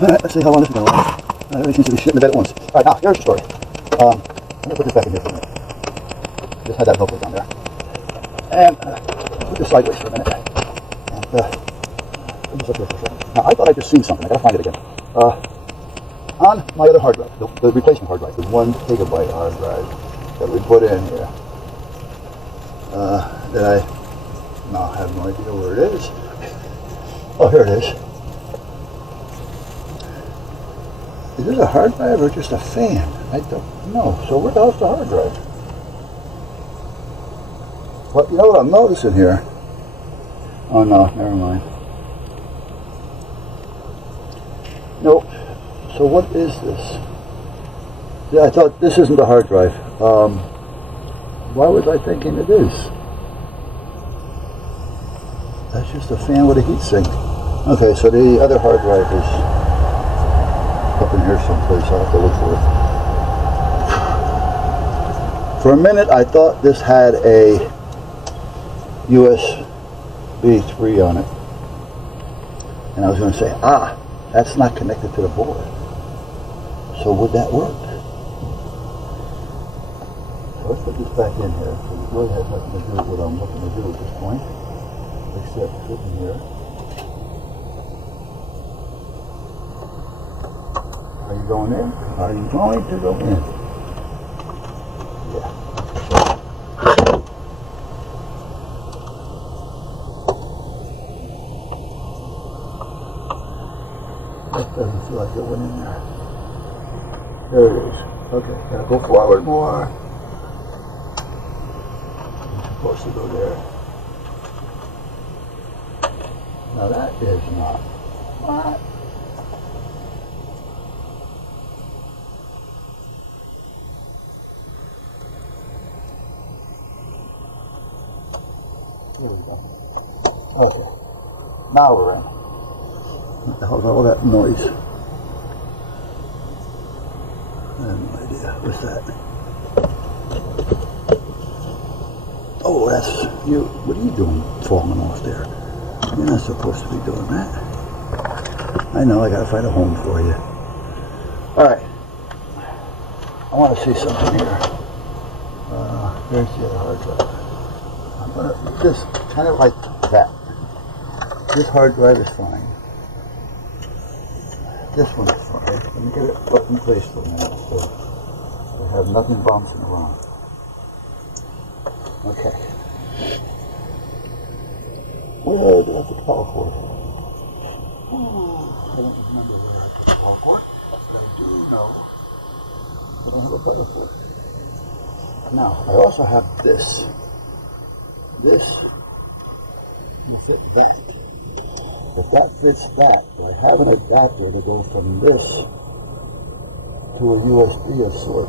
Alright, let's see how long this is going to last. Everybody seems to be shitting the bed at once. Alright, now, here's the story. I'm going to put this back in here for a minute. Just had that Velcro down there. And put this sideways for a minute. And put this up here for a second. Now, I thought I just seen something. I got to find it again. On my other hard drive, the replacement hard drive, the 1 gigabyte hard drive that we put in here, that I now have no idea where it is. Oh, here it is. Is this a hard drive or just a fan? I don't know. So where the hell's the hard drive? Well, you know what I'm noticing here? Oh no, never mind. Nope. So what is this? Yeah, I thought this isn't the hard drive. Why was I thinking it is? That's just a fan with a heatsink. Okay, so the other hard drive is up in here someplace. I'll have to look for it. For a minute, I thought this had a USB 3 on it. And I was going to say, that's not connected to the board. So would that work? So let's put this back in here, because it really has nothing to do with what I'm looking to do at this point, except fit in here. Are you going in? Are you going to go in? Yeah. That doesn't feel like it went in there. There it is. Okay, gotta go forward more. I'm supposed to go there. Now that is not. What? Here we go. Okay. Now we're in. What the hell's all that noise? I have no idea. What's that? Oh, that's you. What are you doing falling off there? You're not supposed to be doing that. I know, I gotta find a home for you. Alright. I want to see something here. There's the other hard drive. I'm gonna do this kind of like that. This hard drive is fine. This one is fine. Let me get it up in place for a minute so I have nothing bouncing around. Okay. Where did I put the power cord? Oh, I don't remember where I put the power cord, but I do know that I have a power cord. Now, I also have this. This will fit that. If that fits that, do I have an adapter to go from this to a USB of sort?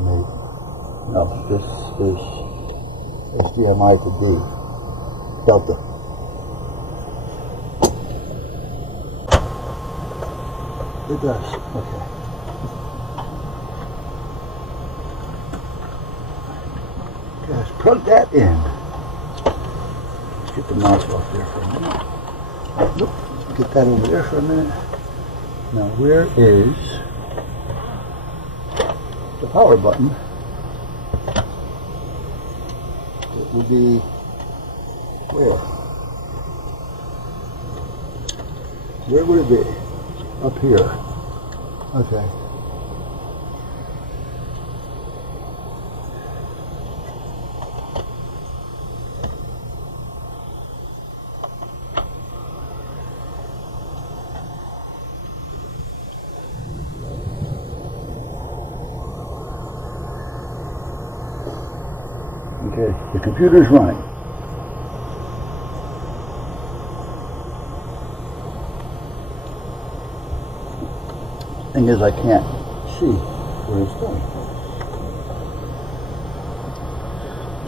Maybe. No, this is HDMI to D. Delta. It does. Okay. Okay, let's plug that in. Let's get the mouse off there for a minute. Nope. Let's get that over there for a minute. Now, where is the power button? It will be where? Where would it be? Up here. Okay. Okay, the computer's running. Thing is, I can't see what it's doing.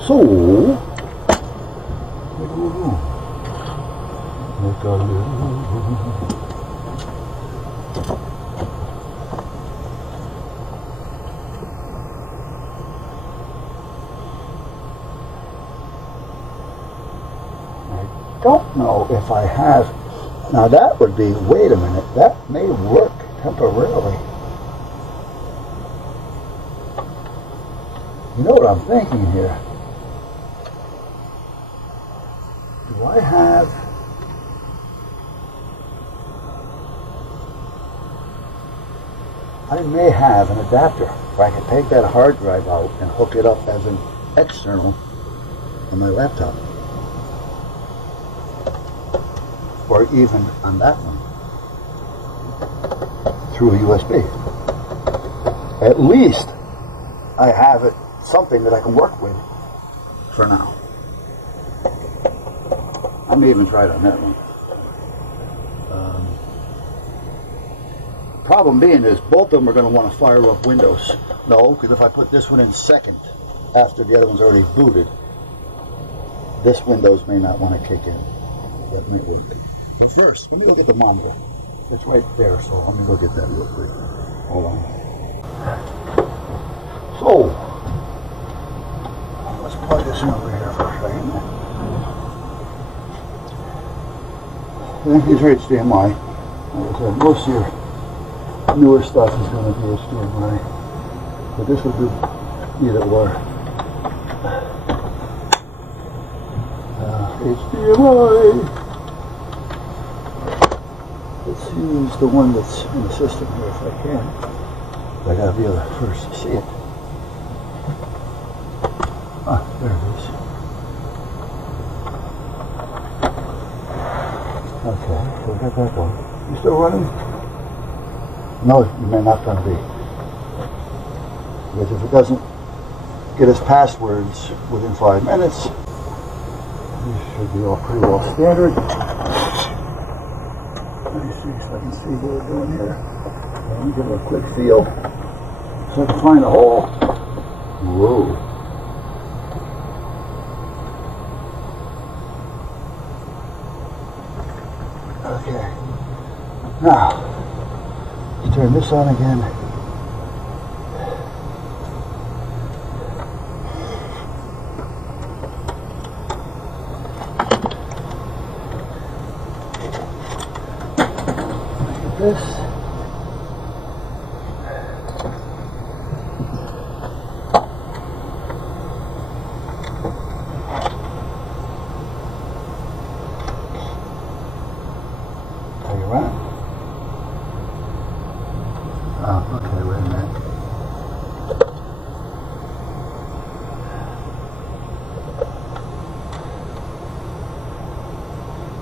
So, make a little room. Make a little room. I don't know if I have. Now that would be, wait a minute, that may work temporarily. You know what I'm thinking here? Do I have... I may have an adapter where I can take that hard drive out and hook it up as an external on my laptop. Or even on that one through a USB. At least I have it, something that I can work with for now. I may even try it on that one. The problem being is both of them are going to want to fire up Windows. No, because if I put this one in second after the other one's already booted, this Windows may not want to kick in. That might work. But first, let me go get the monitor. It's right there, so let me go get that real quick. Hold on. So, let's plug this in over here for a second. These are HDMI. Like I said, most of your newer stuff is going to be HDMI. But this will do either or. HDMI. Let's use the one that's in the system here if I can. I gotta be able to first see it. Ah, there it is. Okay, so we got that going. You still running? No, you may not gonna be. Because if it doesn't get us passwords within 5 minutes, these should be all pretty well standard. Let me see so I can see what we're doing here. Let me give it a quick feel so I can find a hole. Whoa. Okay. Now, let's turn this on again. This. Are you running? Oh, okay, wait a minute.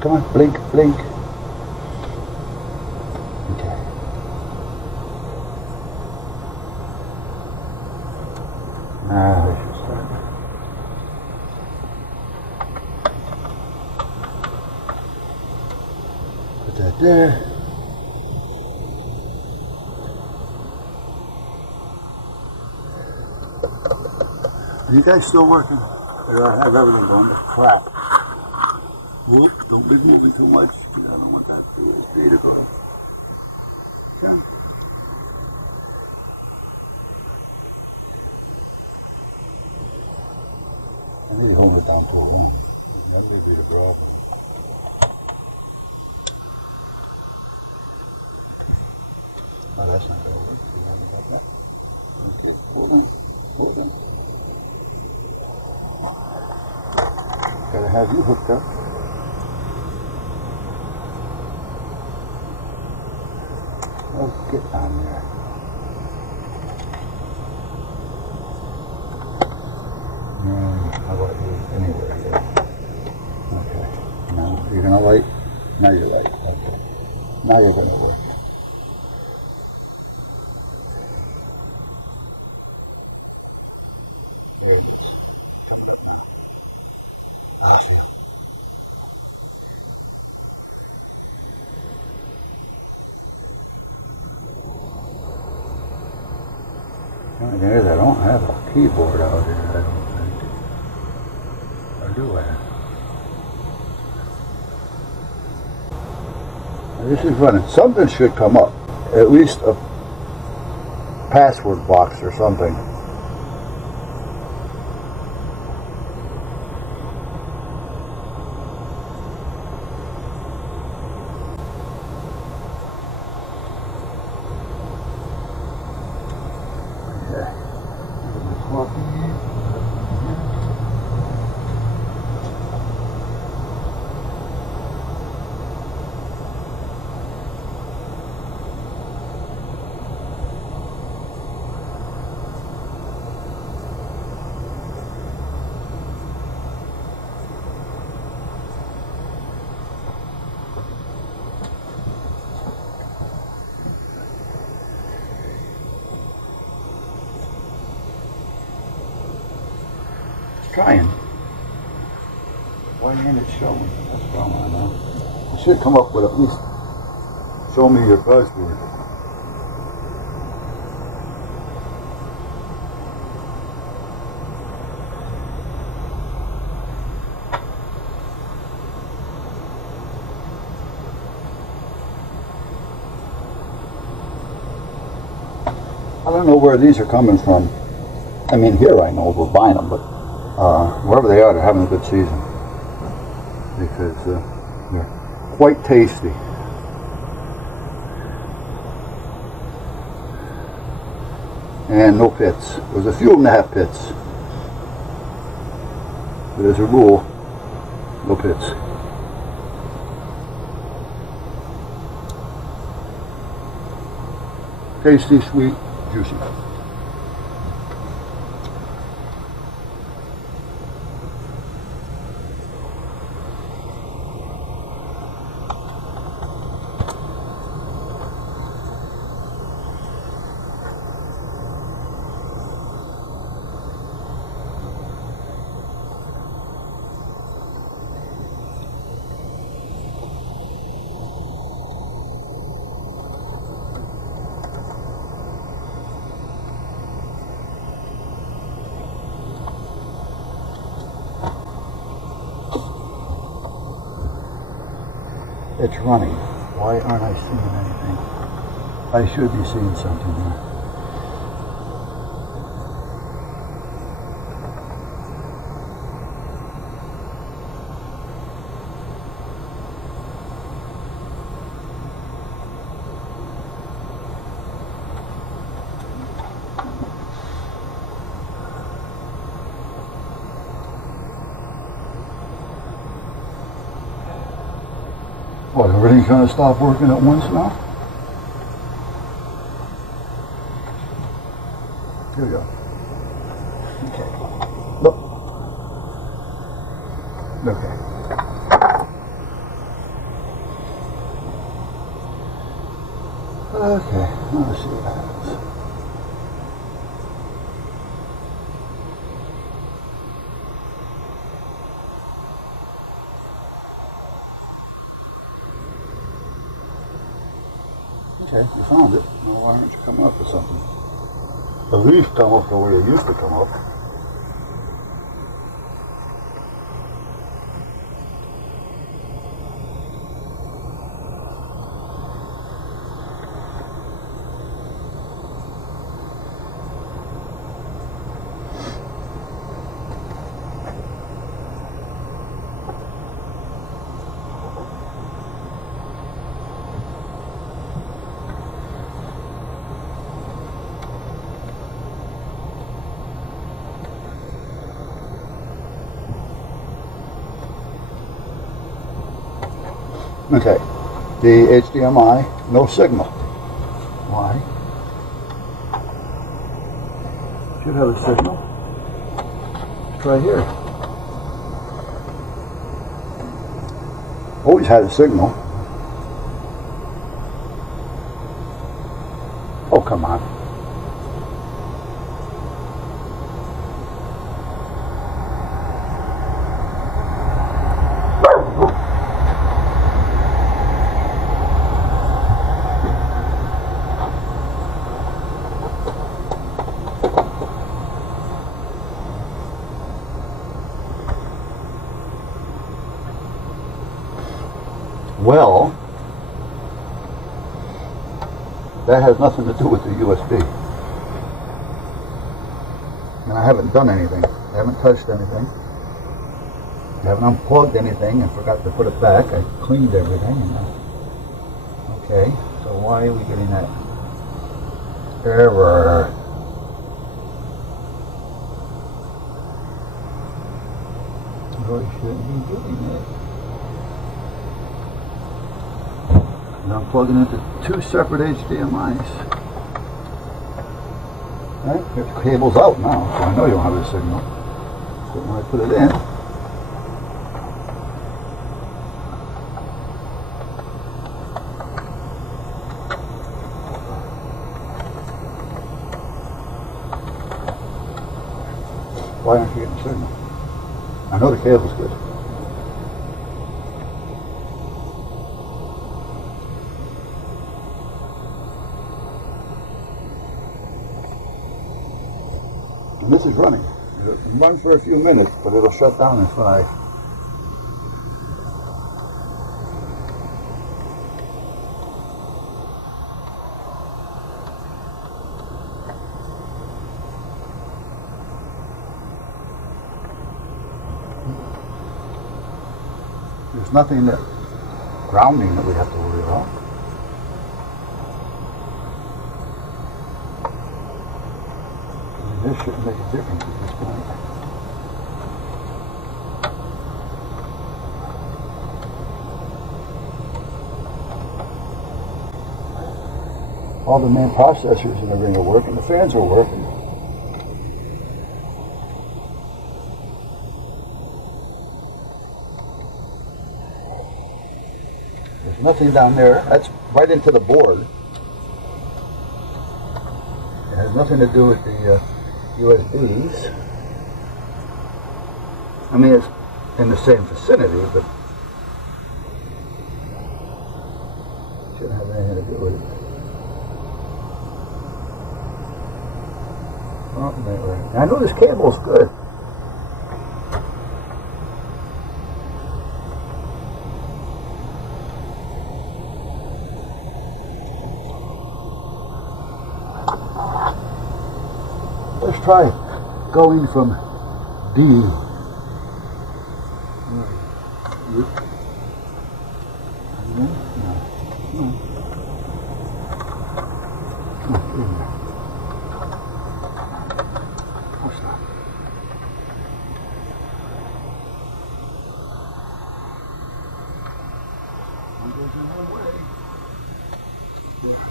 Come on, blink, blink. I should start. Put that there. Are you guys still working? Or do I have everything going to crap? Whoop, don't be moving too much because I don't want that USB to go. Okay. I may be holding it down too long. That may be the problem. Oh, that's not going to work. We haven't got that. Okay, hold on. Hold on. Gotta have you hooked up. Oh, get on there. And how about you anywhere here? Okay. Now you're gonna light. Now you light. Okay. Now you're gonna work. There it is. Coming up now. I feel. There, I don't have a keyboard out here, I don't think. Or do I? Now, this is running. Something should come up. At least a password box or something. trying. Why ain't it showing? That's what I want to know. You should come up with at least show me your buzzword. I don't know where these are coming from. I mean, here I know we're buying them, but wherever they are, they're having a good season because they're quite tasty. And no pits. There's a few of them that have pits, but as a rule, no pits. Tasty, sweet, juicy. It's running. Why aren't I seeing anything? I should be seeing something here. What, everything's going to stop working at once now? Here we go. Okay. Nope. Okay. Okay, let's see what happens. Okay, you found it. Now why aren't you coming up with something? At least come up to where you used to come up. Okay, the HDMI, no signal. Why? Should have a signal. Let's try here. Always had a signal. Oh, come on. Well, that has nothing to do with the USB. And I haven't done anything. I haven't touched anything. I haven't unplugged anything and forgot to put it back. I cleaned everything. And okay, so why are we getting that error? We shouldn't be getting it. And I'm plugging into two separate HDMIs. Right? The cable's out now, so I know you don't have a signal. So when I put it in, why aren't you getting a signal? I know the cable's good. And this is running. It'll run for a few minutes, but it'll shut down in 5. There's nothing that grounding that we have to worry about. This shouldn't make a difference at this point. All the main processors and everything are working. The fans are working. There's nothing down there. That's right into the board. It has nothing to do with the USBs. I mean, it's in the same vicinity, but shouldn't have anything to do with it. Oh, right. I know this cable's good. Let's try going from D. No. Come on. Come on, get in there. Oh, stop. One goes in one way. There.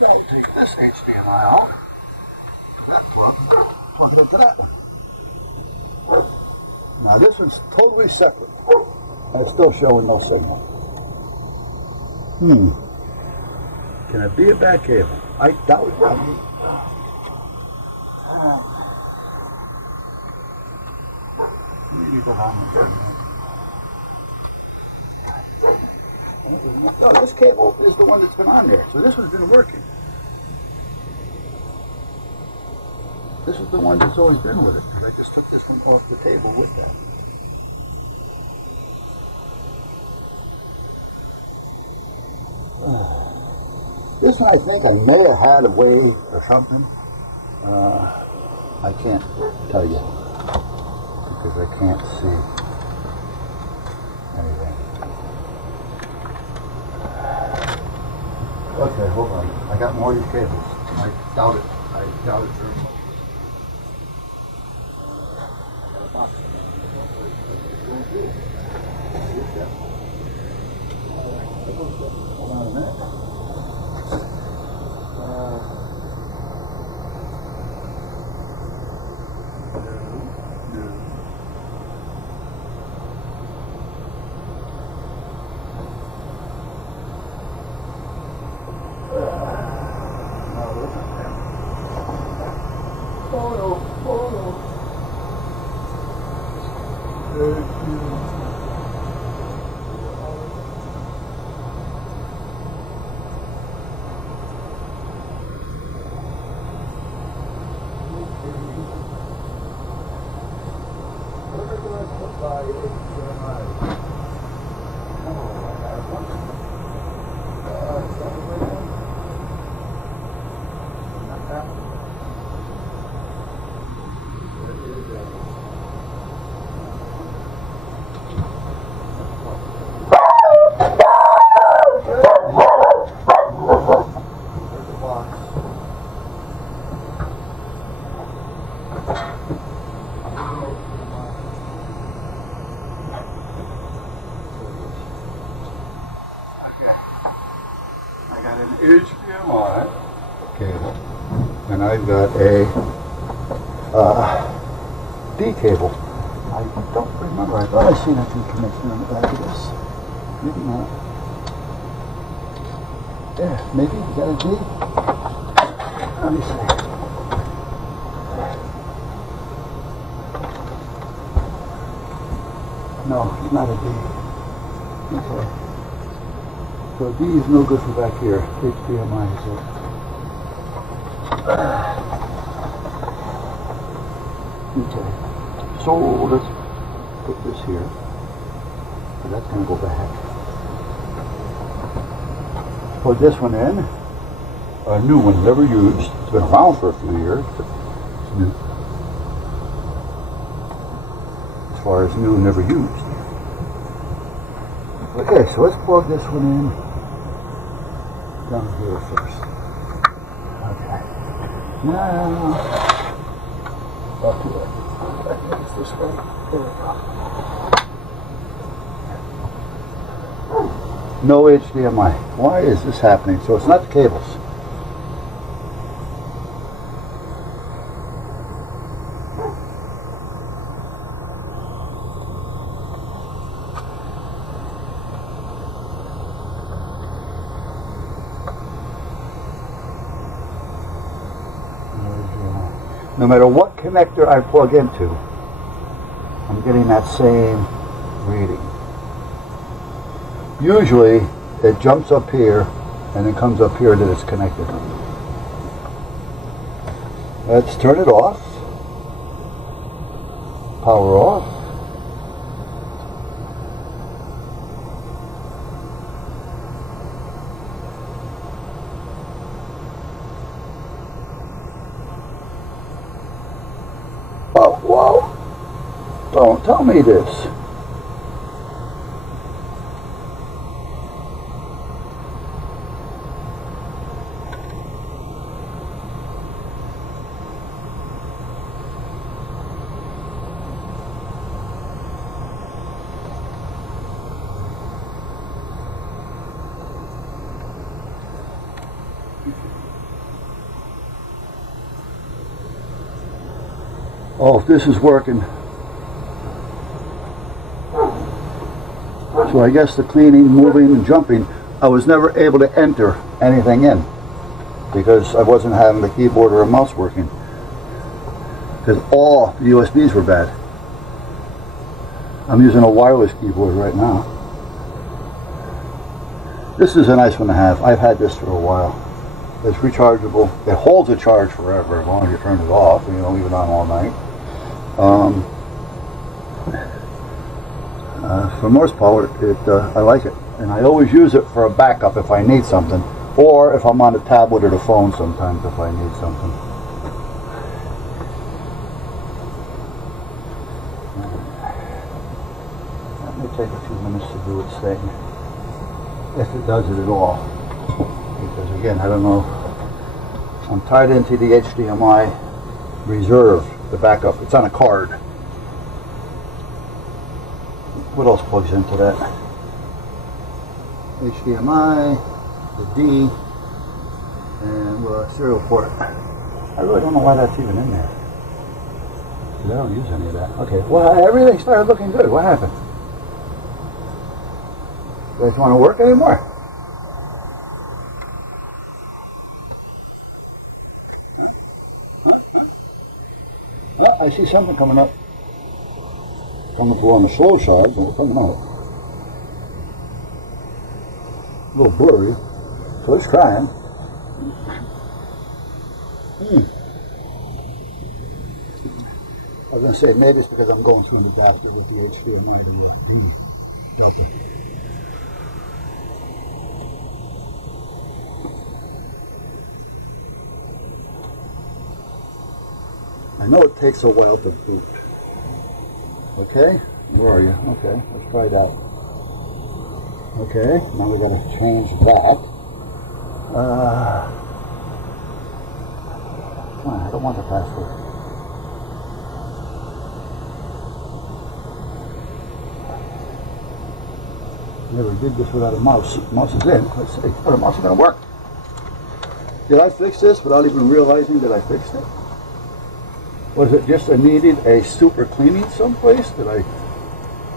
Now we'll take this HDMI out, that plug it into that one. Now this one's totally separate, and it's still showing no signal. Can it be a bad cable? I doubt it. Alright. Let me leave that on there for a minute. No, this cable is the one that's been on there, so this one's been working. This is the one that's always been with it, because I just took this one off the table with that. This one I think I may have had away or something. I can't tell you, because I can't see anything. Okay, hold on. I got more of these cables. I doubt it. I doubt it very much. I got a box of them on. Going through. Hold on a minute. Okay, I got an HDMI cable, and I've got a D cable. I don't remember. I thought I seen a D connection on the back of this. Maybe not. Yeah, maybe. Is that a D? Let me see. not a D. Okay. So D is no good for back here. HDMI is it. Okay. So let's put this here. So that's going to go back. Plug this one in. A new one, never used. It's been around for a few years, but it's new. As far as new, never used. Okay, so let's plug this one in down here first. Okay. Now, up here. I think it's this way. There we go. No HDMI. Why is this happening? So it's not the cables. No matter what connector I plug into, I'm getting that same reading. Usually it jumps up here and then comes up here that it's connected. Let's turn it off. Power off. Oh, whoa. Don't tell me this. Oh, if this is working. So I guess the cleaning, moving, and jumping, I was never able to enter anything in because I wasn't having the keyboard or a mouse working because all the USBs were bad. I'm using a wireless keyboard right now. This is a nice one to have. I've had this for a while. It's rechargeable. It holds a charge forever as long as you turn it off and you don't leave it on all night. For the most part, I like it, and I always use it for a backup if I need something, or if I'm on the tablet or the phone sometimes if I need something. That may take a few minutes to do its thing, if it does it at all, because again, I don't know. I'm tied into the HDMI reserve, the backup. It's on a card. What else plugs into that? HDMI, the D, and serial port. I really don't know why that's even in there, because I don't use any of that. Okay, well, everything started looking good. What happened? You guys want to work anymore? Huh? Huh? Huh? Oh, I see something coming up. Coming up on the slow side, but we're coming up. A little blurry, so it's trying. I was going to say maybe it's because I'm going through an adapter with the HDMI to D Delta. I know it takes a while to boot. Okay, where are you? Okay, let's try that. Okay, now we got to change that. Come on, I don't want the password. Never did this without a mouse. Mouse is in. Let's see. Oh, the mouse is going to work. Did I fix this without even realizing that I fixed it? Was it just I needed a super cleaning someplace? Did I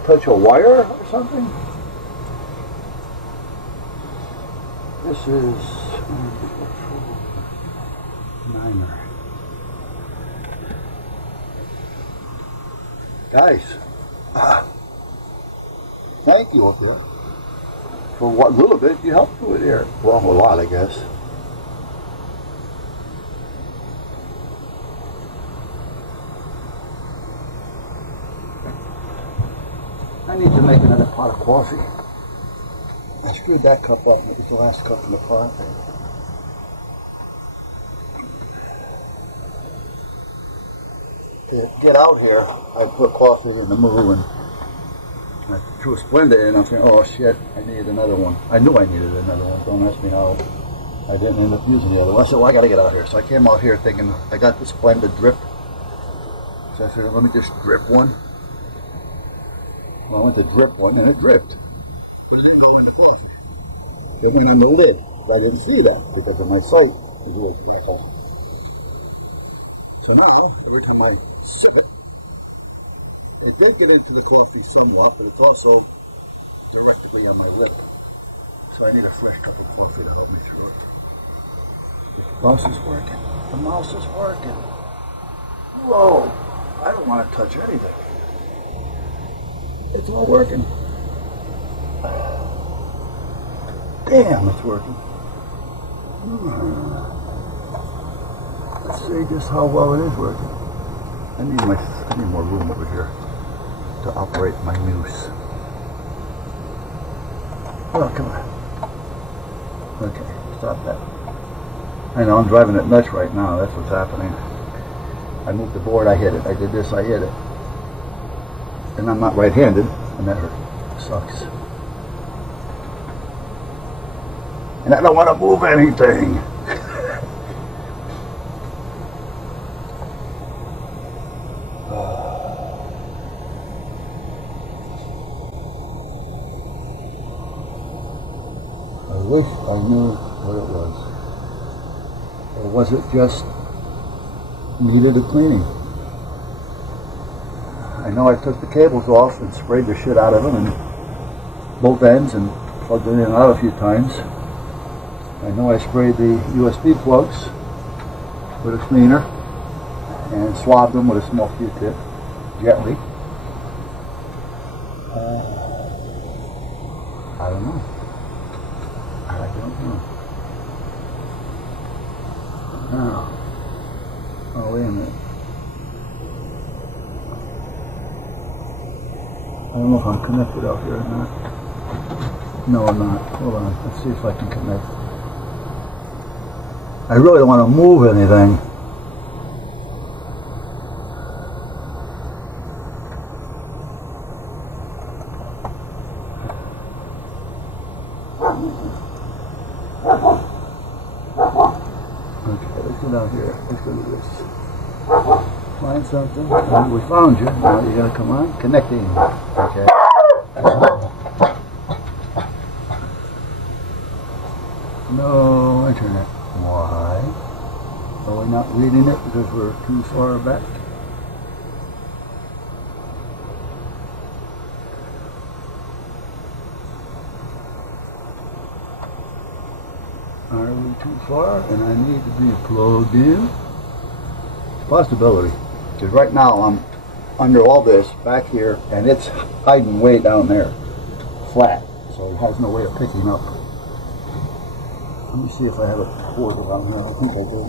touch a wire or something? This is 9er. Guys, thank you up there for what little bit you helped with here. Well, a lot, I guess. I need to make another pot of coffee. I screwed that cup up and it was the last cup in the pot. To get out here, I put coffee in the moo and I threw a Splenda in. I'm thinking, oh shit, I need another one. I knew I needed another one. Don't ask me how I didn't end up using the other one. I said, well, I got to get out here. So I came out here thinking, I got the Splenda drip. So I figured, let me just drip one. Well, I went to drip one and it dripped. But it didn't go in the coffee. It went on the lid. I didn't see that because of my sight is a little crackled. So now, every time I sip it, it did get into the coffee somewhat, but it's also directly on my lip. So I need a fresh cup of coffee to help me through it. The mouse is working. The mouse is working. Whoa, I don't want to touch anything. It's all working. Damn, it's working. Let's see just how well it is working. I need more room over here to operate my noose. Oh, come on. Okay, stop that. I know I'm driving it nuts right now. That's what's happening. I moved the board, I hit it. I did this, I hit it. And I'm not right-handed, and that hurt. Sucks. And I don't want to move anything. I wish I knew what it was. Or was it just needed a cleaning? I know I took the cables off and sprayed the shit out of them and both ends and plugged it in and out a few times. I know I sprayed the USB plugs with a cleaner and swabbed them with a small Q-tip gently. I don't know. I don't know. Now, oh wait a minute. I don't know if I'm connected out here or not. No, I'm not. Hold on. Let's see if I can connect. I really don't want to move anything. Okay, let's go down here. Let's go do this. Find something. We found you. Now you gotta come on. Connecting. Okay. No internet. Why? Are we not reading it because we're too far back? Are we too far and I need to be plugged in? It's a possibility. Because right now I'm under all this back here and it's hiding way down there. Flat. So it has no way of picking up. Let me see if I have a cord around here. I think I do.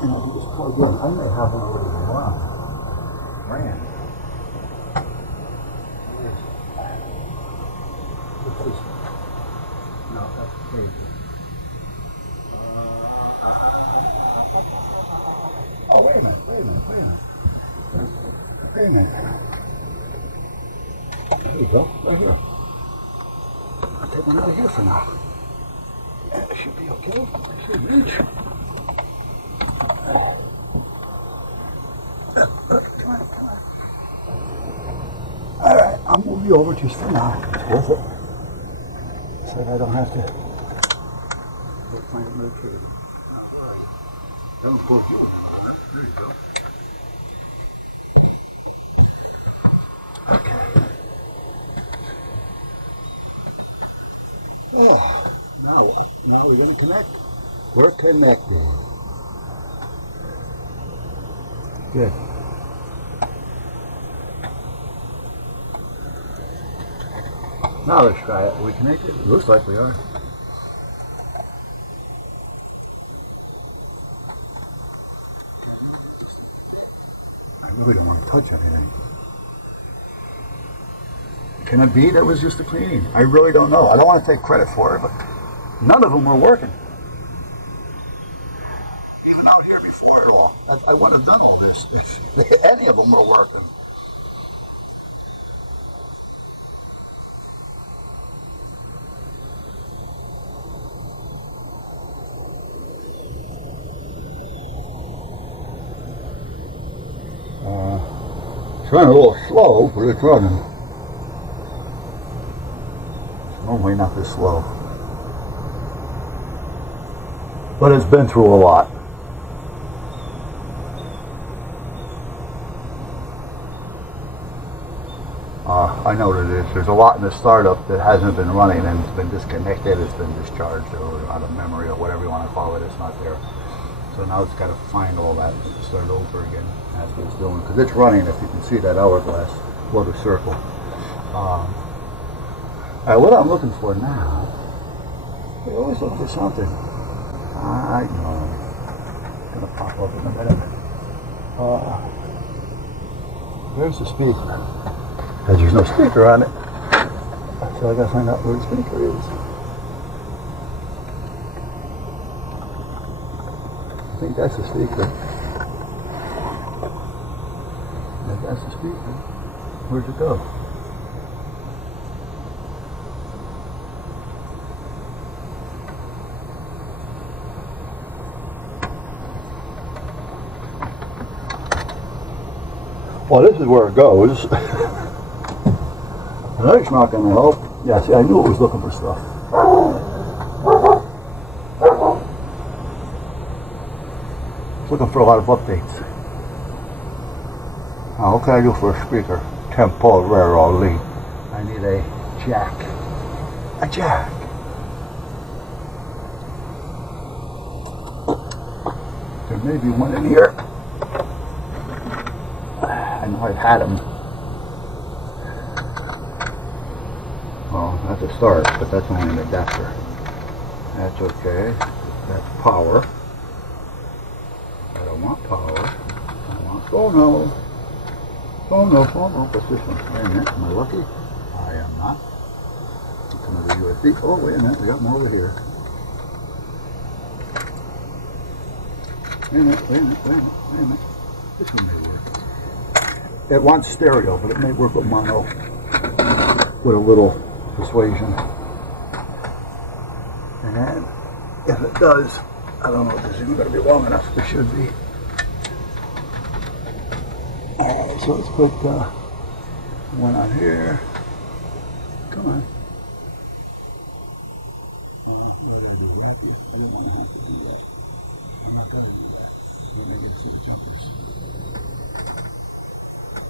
And I can just plug in. I may have one already ran. Where is it? What's this one? No, that's the cable. Oh, wait a minute. There we go. Right here. I'll take one out of here for now. It should be okay. It should reach. Come on. Alright, I'll move you over just for now. It's worth it. So that I don't have to go find another cable. Now, where are you? I haven't plugged you in a while. There you go. Okay. Oh, now we're going to connect. We're connected. Good. Now let's try it. Are we connected? It looks like we are. Can I move it just a bit? I really don't want to touch anything. Can it be that was just a cleaning? I really don't know. I don't want to take credit for it, but none of them were working. Even out here before it all. I would have done all this if any of them were working. It's running a little slow, but it's running. It's normally not this slow. But it's been through a lot. I know what it is. There's a lot in the startup that hasn't been running and it's been disconnected, it's been discharged or out of memory or whatever you want to call it. It's not there. So now it's got to find all that and start over again. That's what it's doing. Because it's running, if you can see that hourglass, or the circle. What I'm looking for now, we're always looking for something. I know. It's going to pop up in a minute. There's the speaker. Because there's no speaker on it. So I got to find out where the speaker is. I think that's the speaker. If that's the speaker, where'd it go? Well, this is where it goes. And that's not going to help. Yeah, see, I knew it was looking for stuff. Looking for a lot of updates. Now, what can I do for a speaker? Temporarily. I need a jack. A jack. There may be one in here. I know I've had them. Well, that's a start, but that's only an adapter. That's okay. That's power. I don't want power. I want phono. Phono. What's this one? Wait a minute. Am I lucky? I am not. Look at the USB. Oh, wait a minute. We got more over here. Wait a minute. This one may work. It wants stereo, but it may work with mono with a little persuasion. And then, if it does, I don't know if this is even going to be long enough. It should be. Alright, so let's put one on here. Come on. What do I got to do? Wrap you? I didn't want to have to do that. I'm not going to do that. We're going to get a set of jumpers.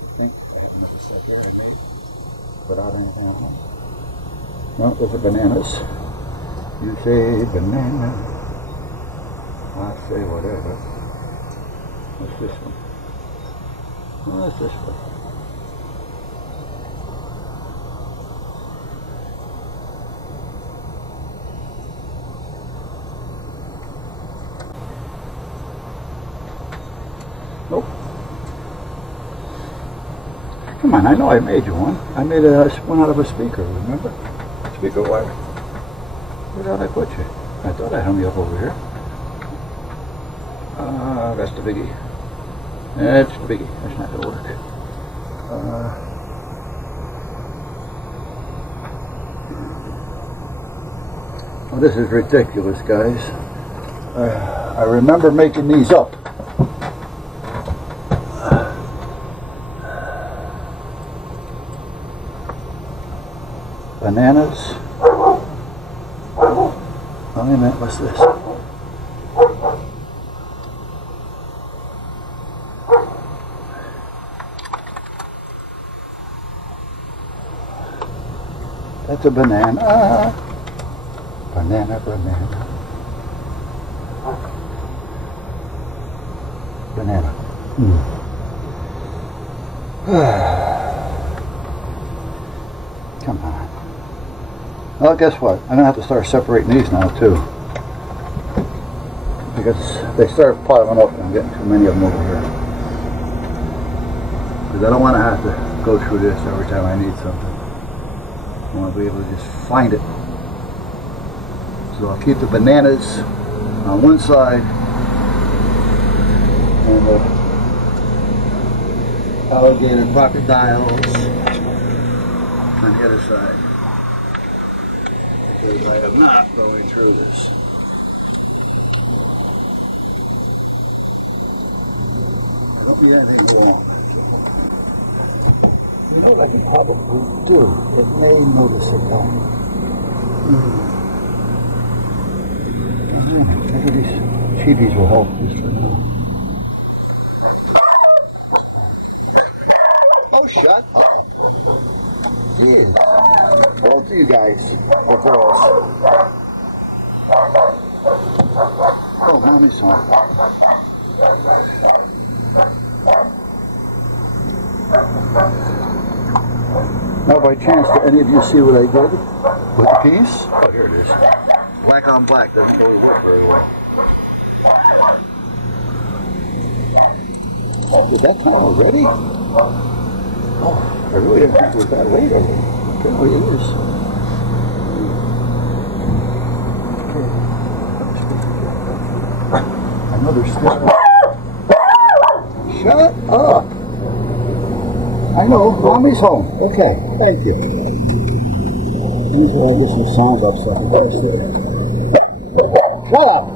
I think I have another set here I made without anything on them. No, those are bananas. You say banana. I say whatever. What's this one? What's this one? Nope. Come on, I know I made you one. I made one out of a speaker, remember? Speaker wire. Where did I put you? I thought I hung you up over here. That's the biggie. That's the biggie. That's not going to work. Well, this is ridiculous, guys. I remember making these up. Bananas. Wait a minute, what's this? That's a banana. Banana. Banana. Come on. Well, guess what? I'm gonna have to start separating these now too, because they start piling up and I'm getting too many of them over here. Because I don't want to have to go through this every time I need something. I want to be able to just find it. So I'll keep the bananas on one side and the alligator crocodiles on the other side, because I am not going through this. I don't need anything long. So you know what I can probably do? It may notice it though. Now, maybe these chibis will help just for now. Oh, shut up. Jeez. Both of you guys, or girls. Oh, mommy's home. Now, by chance, do any of you see what I did with the piece? Oh, here it is. Black on black doesn't really work very well. Did that time already? Oh, I really didn't think it was that late already. Apparently it is. Okay. I know there's still... Shut up! I know, mommy's home. Okay, thank you. Let me see if I can get some sound up so I can test it. Shut up!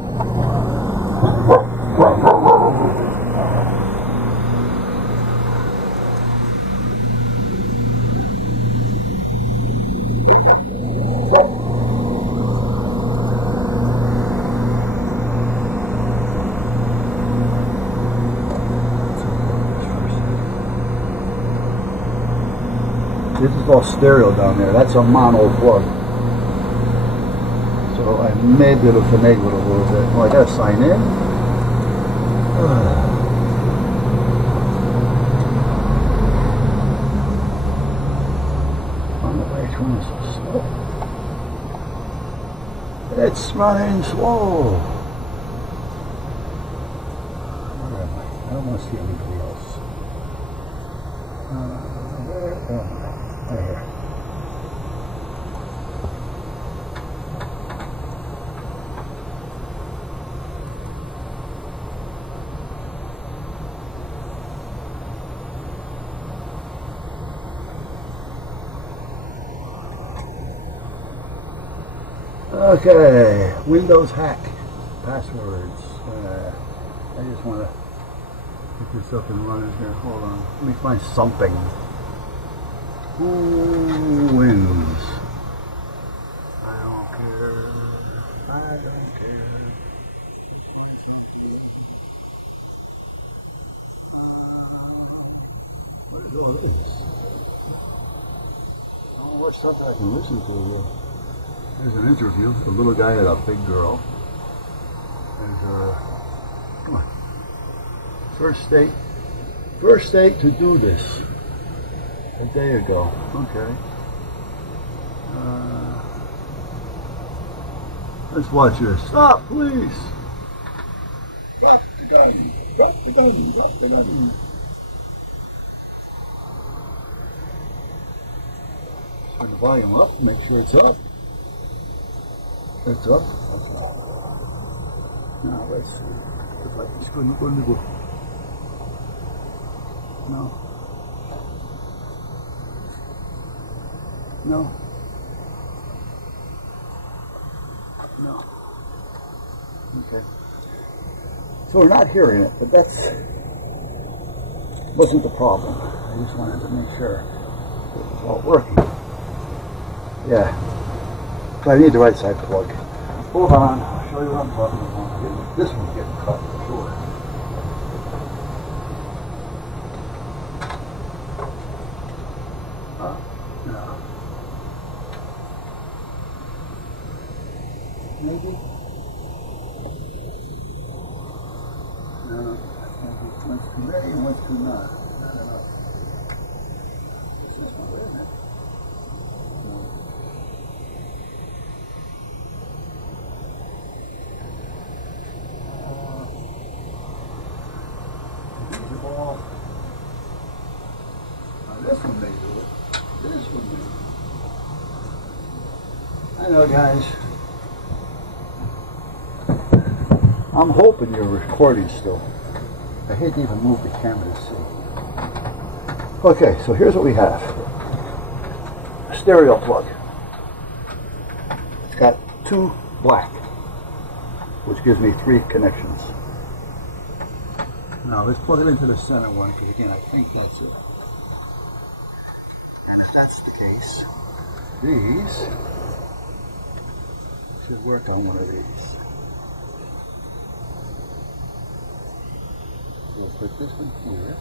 This is all stereo down there. That's a mono plug. So I may be able to finagle it a little bit. Well, I gotta sign in. I don't know why it's running so slow. It's running slow. Where am I? I don't want to see anybody else. Where am I? Right here. Okay, Windows hack passwords. I just want to get this up and running here. Hold on. Let me find something. Who wins? I don't care. I don't care. Let's find something. What is all this? I want to watch something I can listen to here. There's an interview. A little guy and a big girl. There's a... Come on. First state to do this. A day ago. Okay. Let's watch this. Stop, please. Drop the gun. Drop the gun. Drop the gun. Turn the volume up. Make sure it's up. It's up. Okay. Now let's see if I just couldn't go. No. No. No. Okay. So we're not hearing it, but that's wasn't the problem. I just wanted to make sure it was all working. Yeah. But I need the right side plug. Hold on. I'll show you what I'm talking about. This one's getting cut for sure. No. Maybe? No, that's going to be one's too many and one's too not enough. What's this one? Wait a minute. No. Well, guys, I'm hoping you're recording still. I hate to even move the camera to see. Okay, so here's what we have. A stereo plug. It's got 2 black, which gives me 3 connections. Now let's plug it into the center one, because again, I think that's it. And if that's the case, these should work on one of these. We'll put this one here.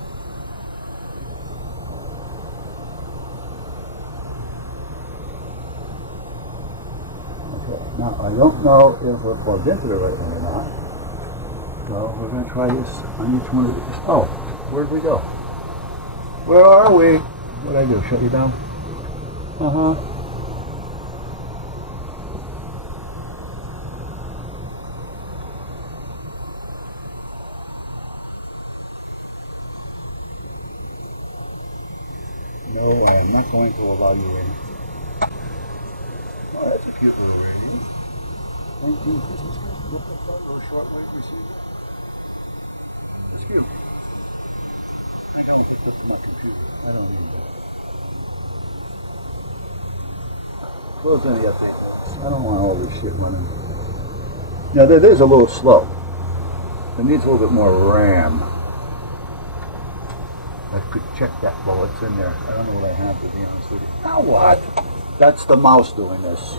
Okay, now I don't know if we're plugged into the right one or not. So we're going to try this on each one of these. Oh, where'd we go? Where are we? What'd I do? Shut you down? Uh-huh. No, I am not going to allow you in. Oh, that's a cute little radio. 19 Christmas cards, little shortwave receiver. That's cute. I think I want to put this to my computer. I don't need that. Close any update moves. I don't want all this shit running. Now that is a little slow. It needs a little bit more RAM. I could check that while it's in there. I don't know what I have, to be honest with you. Now what? That's the mouse doing this.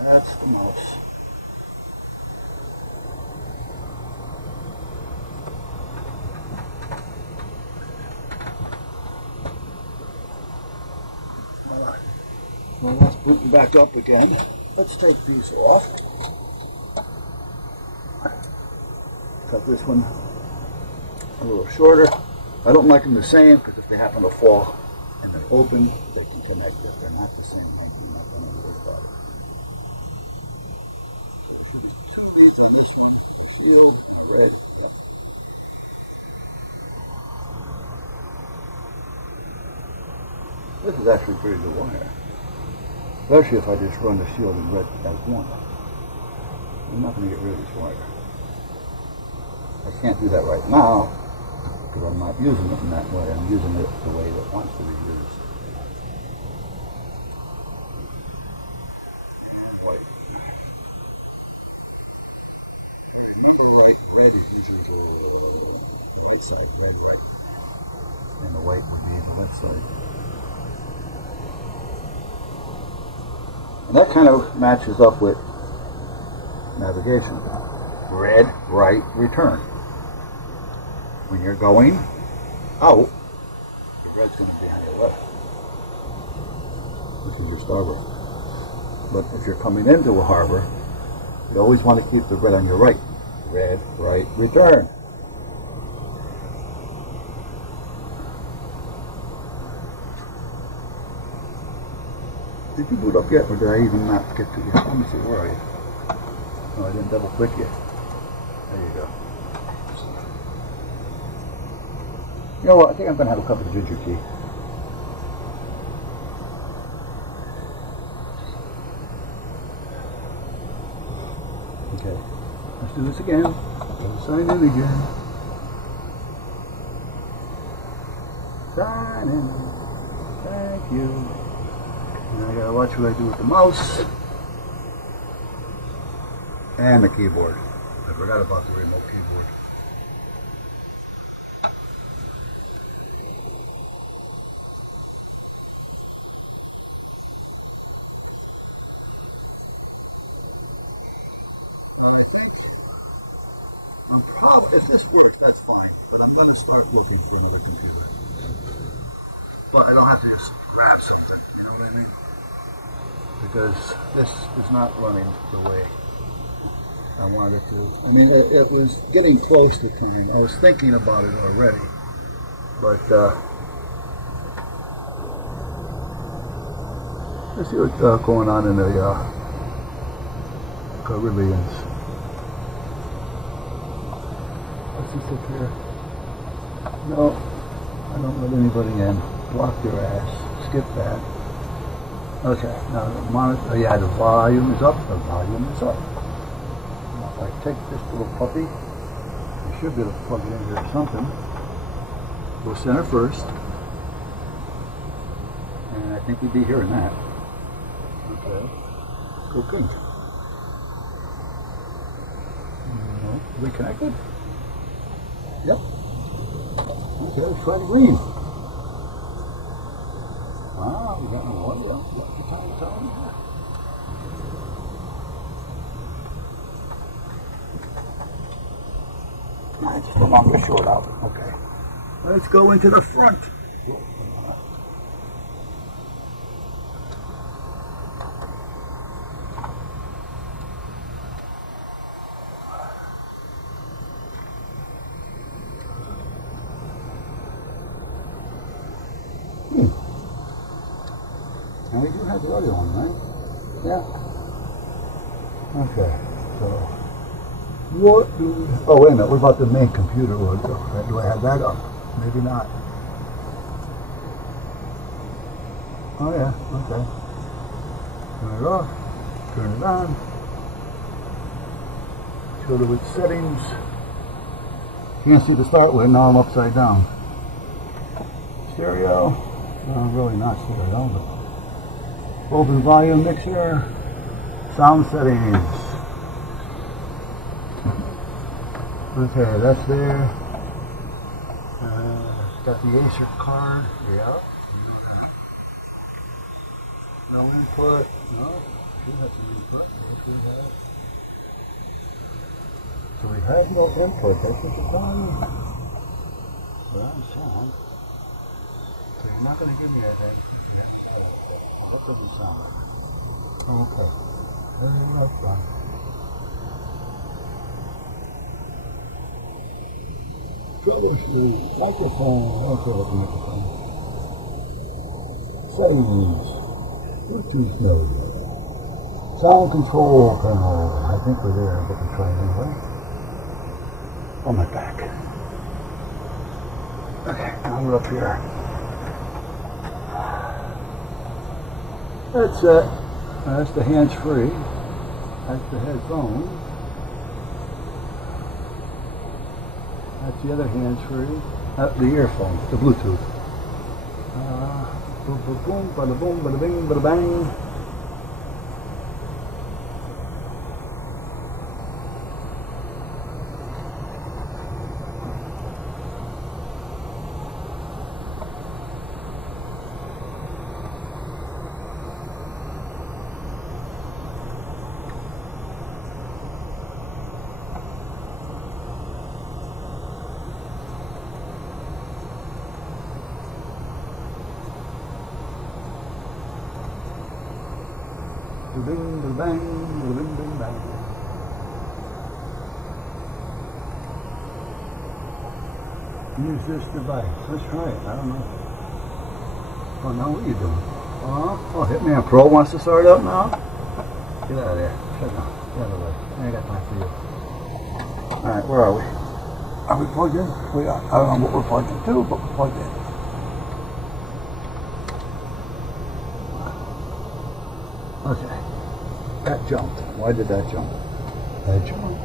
That's the mouse. Voila. Well, let's boot them back up again. Let's take these off. Cut this one a little shorter. I don't like them the same, because if they happen to fall and they're open, they can connect. If they're not the same length, they're not going to worry about it. So there should be 2 leads on this one, a shield and a red. Yep. This is actually pretty good wire. Especially if I just run the shield and red as one. I'm not going to get rid of this wire. I can't do that right now, because I'm not using it in that way. I'm using it the way that it wants to be used. And white. If I remember right, red is usually the right side, red right, and the white would be the left side. And that kind of matches up with navigation. Red, right, return. When you're going out, the red's going to be on your left, which is your starboard. But if you're coming into a harbor, you always want to keep the red on your right. Red, right, return. Did you boot up yet, or did I even not get to you? Let me see, where are you? Oh, I didn't double click yet. There you go. You know what, I think I'm going to have a cup of ginger tea. Okay, let's do this again. Okay, sign in again. Sign in. Thank you. Now I gotta watch what I do with the mouse and the keyboard. I forgot about the remote keyboard. I think I'm probably, if this works, that's fine, but I'm going to start looking for another computer. But I don't have to just grab something, you know what I mean? Because this is not running the way I wanted it to. I mean, it was getting close to time. I was thinking about it already, but let's see what's going on in the Caribbeans. license up here? No, I don't let anybody in. Block your ass. Skip that. Okay, now the monitor, oh yeah, the volume is up. The volume is up. Now if I take this little puppy, I should be able to plug it in here or something. Go center first. And I think we'd be hearing that. Okay. Let's go pink. No, we connected? Yep. Okay, let's try the green. Ah, we got no audio. We got your time zone here. I just don't want to short out. Okay. Let's go into the front. And we do have the other one, right? Yeah. Okay, so what do we... Oh, wait a minute. What about the main computer? Or do I have that up? Maybe not. Oh, yeah. Okay. Turn it off. Turn it on. Go to its settings. Can't see to start with. Now I'm upside down. Stereo. Really not stereo, but... Open volume mixer, sound settings. Okay, that's there. It's got the Acer card. Yeah, you know that. No input. No, should have some input. Yes, we have. So we have no input. That's what you're telling me. We're on sound. So you're not going to give me anything if you haven't got anything. So that doesn't sound right. Okay. That's fine. Troubleshoot. Microphone. I don't care about the microphone. Settings. Bluetooth node. Sound control panel. I think we're there, but we'll try it anyway. On my back. Okay, now we're up here. That's it. That's the hands-free. That's the headphone. That's the other hands-free. The earphone, the Bluetooth. Boom, boom, boom, bada boom, bada bing, bada bang. Bing, bing, bang, bing, bing, bang. Use this device. Let's try it. I don't know. Oh, now what are you doing? Oh, Hitman Pro wants to start up now? Get out of there. Shut down. Get out of the way. I ain't got time for you. Alright, where are we? Are we plugged in? We are. I don't know what we're plugged into, but we're plugged in. Okay. That jumped. Why did that jump? That jumped.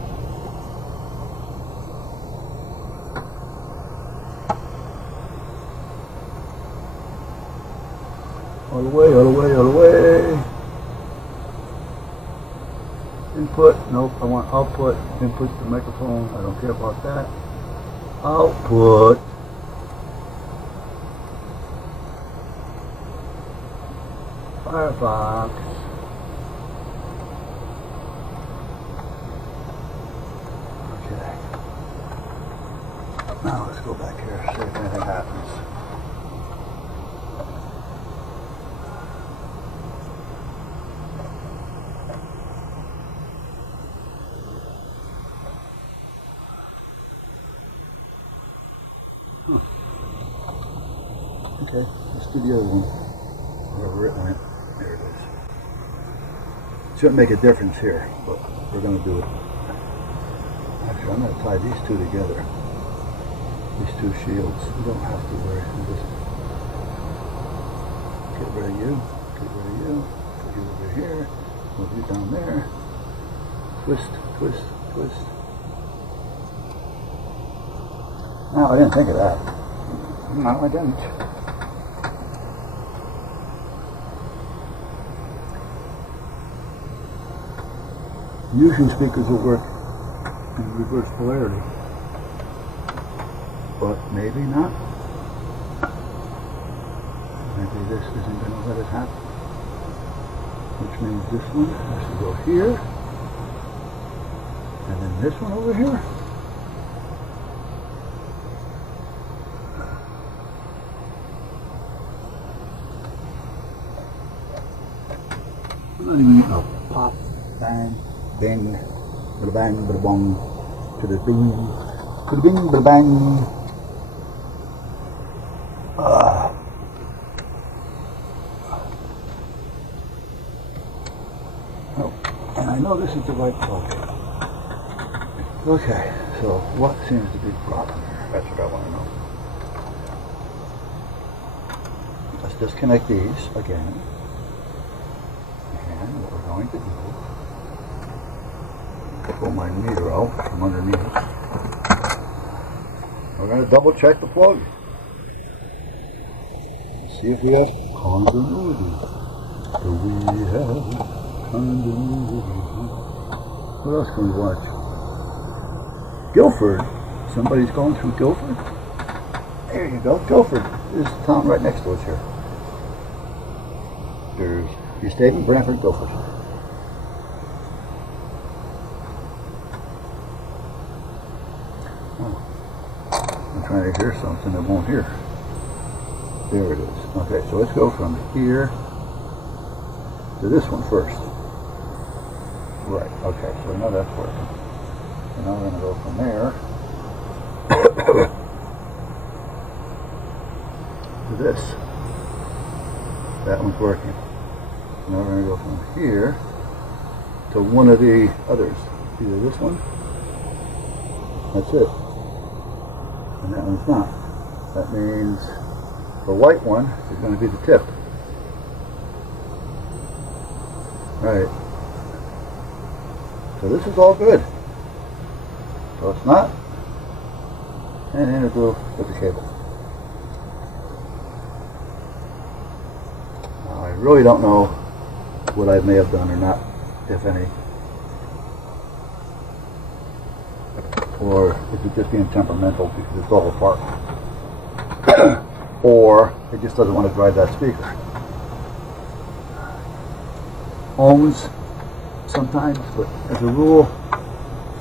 All the way, all the way, all the way. Input. Nope, I want output. Input to the microphone. I don't care about that. Output. Firefox. Okay. Now let's go back here, see if anything happens. Huh. Okay, let's do the other one. Wherever it went. There it is. Shouldn't make a difference here, but we're going to do it. Actually, I'm going to tie these two together. these two shields. You don't have to worry. Just get rid of you. Get rid of you. Put you over here. Move you down there. Twist, twist, twist. No, I didn't think of that. No, I didn't. Usually speakers will work in reverse polarity, but maybe not. Maybe this isn't going to let it happen, which means this one has to go here, and then this one over here. I'm not even getting a pop, bang, bang, bada bang, bada bong, to the bing, bada bang. Oh, and I know this is the right plug. Okay, so what seems to be the problem here? That's what I want to know. Let's disconnect these again. And what we're going to do, pull my meter out from underneath. We're going to double check the plug. See if we have continuity. Do we have continuity? What else can we watch? Guilford. Somebody's going through Guilford. There you go. Guilford is the town right next to us here. There's East Haven, Brantford, Guilford. Oh, I'm trying to hear something I won't hear. There it is. Okay, so let's go from here to this one first. Right, okay, so we know that's working. So now we're going to go from there to this. That one's working. Now we're going to go from here to one of the others. Either this one, that's it, and that one's not. That means the white one is going to be the tip. Alright, so this is all good. So it's not anything to do with the cable. Now, I really don't know what I may have done or not, if any. Or is it just being temperamental because it's all apart? Or it just doesn't want to drive that speaker. Ohms sometimes, but as a rule,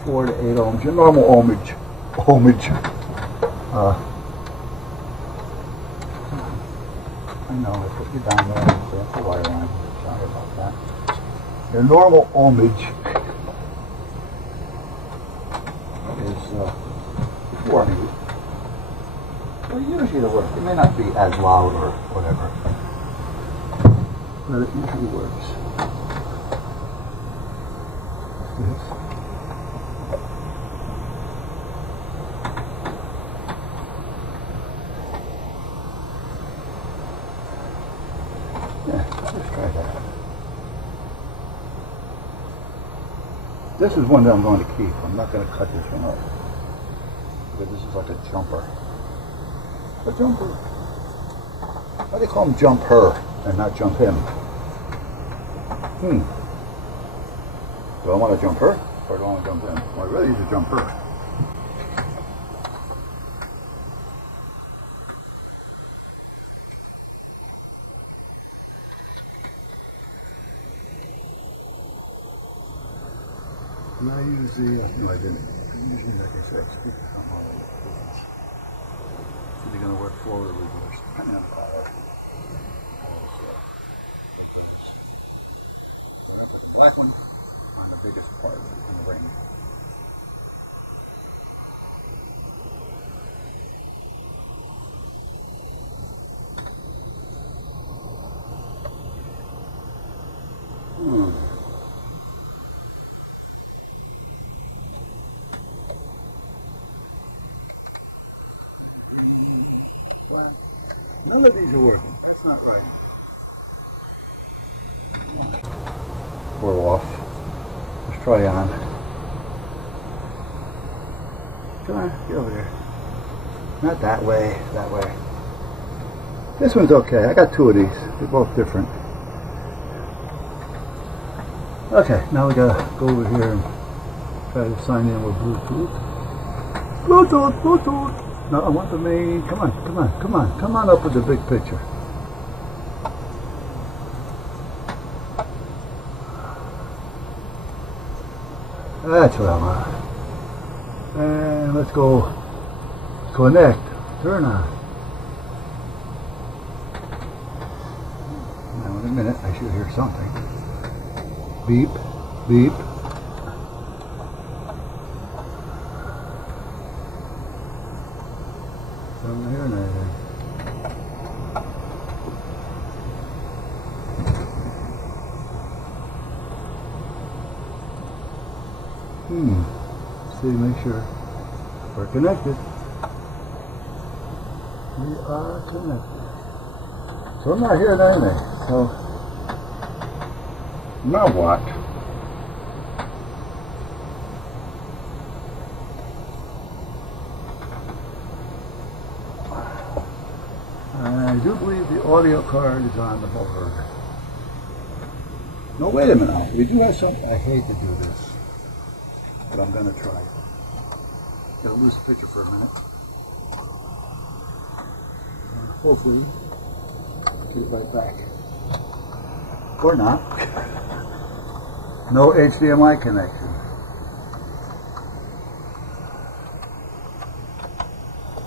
4 to 8 ohms. Your normal ohmage. I know, I put you down there and put the wire on. Sorry about that. Your normal ohmage is 40. Well, usually it'll work. It may not be as loud or whatever, but it usually works. Let's try that. This is one that I'm going to keep. I'm not going to cut this one up, because this is like a jumper. A jumper. Why do they call him jump her and not jump him? Do I want to jump her or do I want to jump him? Well, I really need to jump her. Did I use the, no I didn't. Usually, like I said, speakers don't know the difference. It's either going to work forward or reverse, depending on the power. Because it goes. We're going to put the black one on the biggest part, on the ring. green, black. None of these are working. That's not right. Why? We're off. Let's try on. Come on, get over there. Not that way, that way. This one's okay. I got two of these. They're both different. Okay, now we gotta go over here and try to sign in with Bluetooth. Bluetooth, Bluetooth. No, I want the main. Come on, come on, come on. Come on up with the big picture. That's what I want. And let's go connect. Turn on. Now in a minute I should hear something. Beep, beep. Don't hear anything. See, make sure we're connected. We are connected. So I'm not hearing anything. So now what? I do believe the audio card is on the board. No, wait a minute now. We do have something. I hate to do this, but I'm going to try. Gotta lose the picture for a minute. Hopefully, get it right back. Or not. No HDMI connection.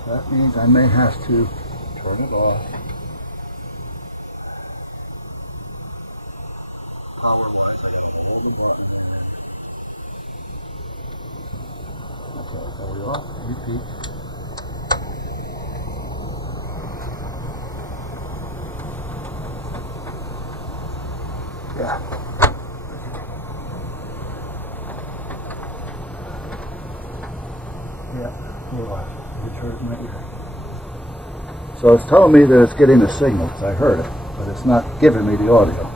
That means I may have to turn it off. Power-wise, I gotta hold the button in. Okay, are we off? Repeat. Yeah. Yeah, we're off. You heard it in my ear. So it's telling me that it's getting a signal, because I heard it, but it's not giving me the audio.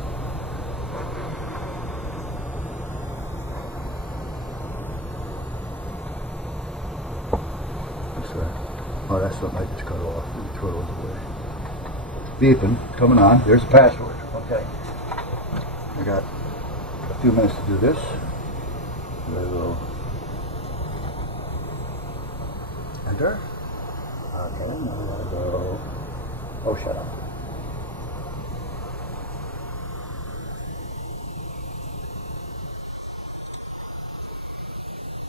Oh, that's something I just cut off and throw those away. Beeping, coming on. There's the password. Okay. I got a few minutes to do this. There we go. Enter. Okay, now we gotta go. Oh, shut up.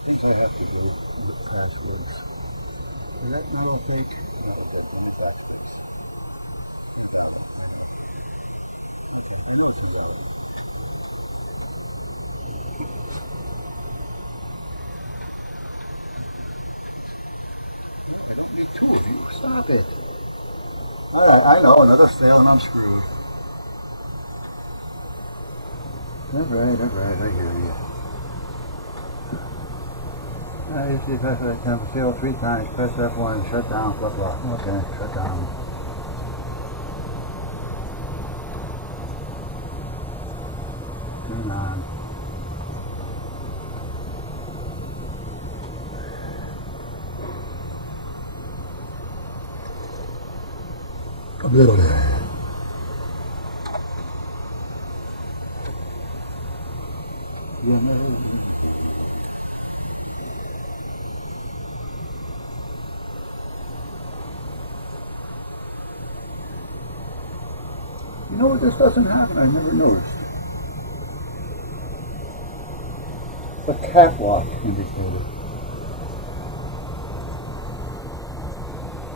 Things I have to do with passwords. Is that not all fake? No, it didn't. Let me backspace. Invalid, I know. Okay, I know it's invalid. No, I don't need two of you. Stop it. Alright, I know. Another fail and I'm screwed. Alright, I hear you. I usually press the attempt to fail 3 times. Press F1, shut down, blah blah. Okay, shut down. Turn on. A little bit. Yeah, no. You know what this doesn't have, and I never noticed? A catwalk indicator.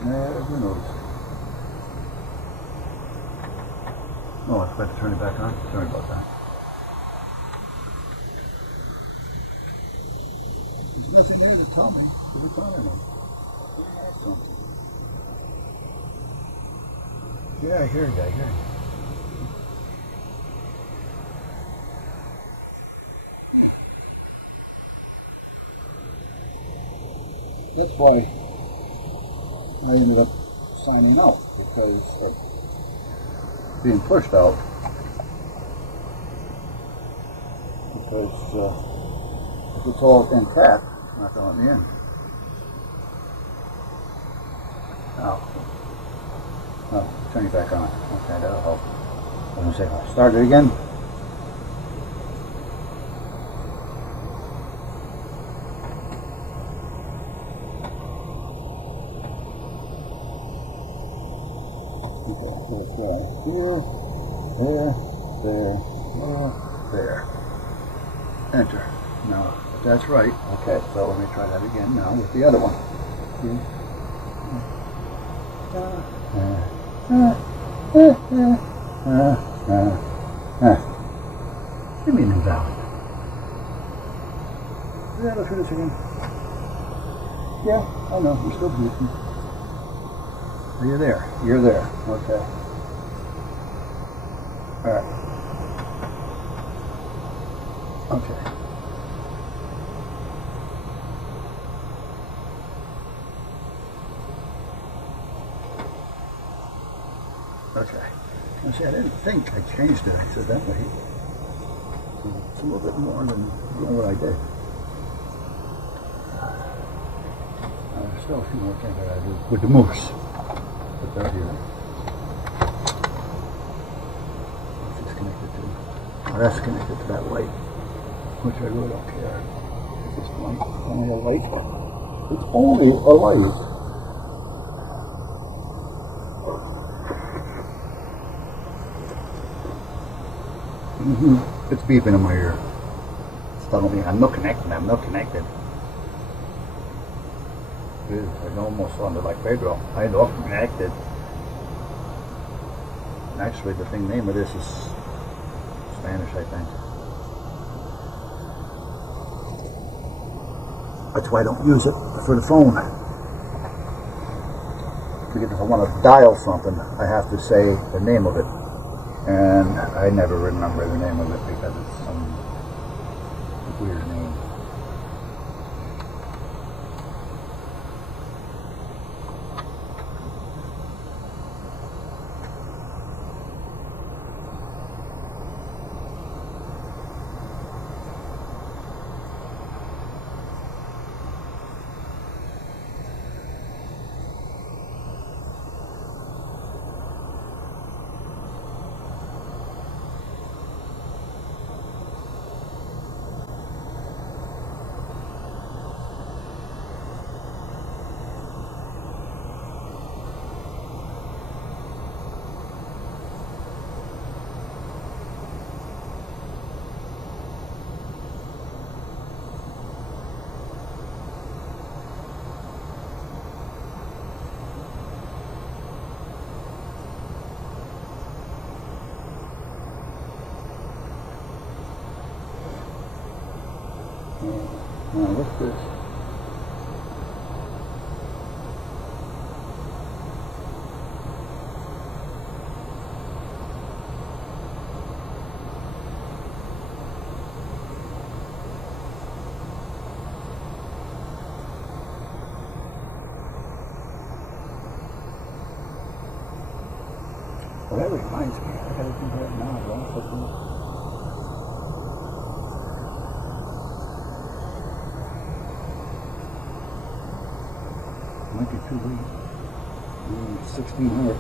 Never noticed. Oh, I forgot to turn it back on. Sorry about that. There's nothing there to tell me if it's on or not. Maybe that's something. Yeah, I hear you, I hear you. That's why I ended up signing out because, or being pushed out because if it's all intact, it's not going to let me in. No, turn it back on. Okay, that'll help. I was going to say, I'll start it again. Okay, so let's try here, there, there. Enter. Now, if that's right, okay, so let me try that again now with the other one. Give me an invalid. Yeah, let's do this again. Yeah, I know, you're still beeping. You're there. You're there. Okay. Alright. Okay. Okay. I see, I didn't think I changed it accidentally. It's a little bit more than what I did. There's still a few more things I gotta do with the moose. Put that here. What's this connected to? Oh, that's connected to that light, which I really don't care. It's just light. It's only a light. It's only a light. It's beeping in my ear. It's telling me I'm not connected. I'm not connected. I almost sounded like Pedro. I'm not connected. And actually, the name of this is Spanish, I think. That's why I don't use it for the phone. Because if I want to dial something, I have to say the name of it. And I never remember the name of it because it's some weird name. Now what's this? Well, that reminds me, I gotta do that now, right? Might be too late. 1600.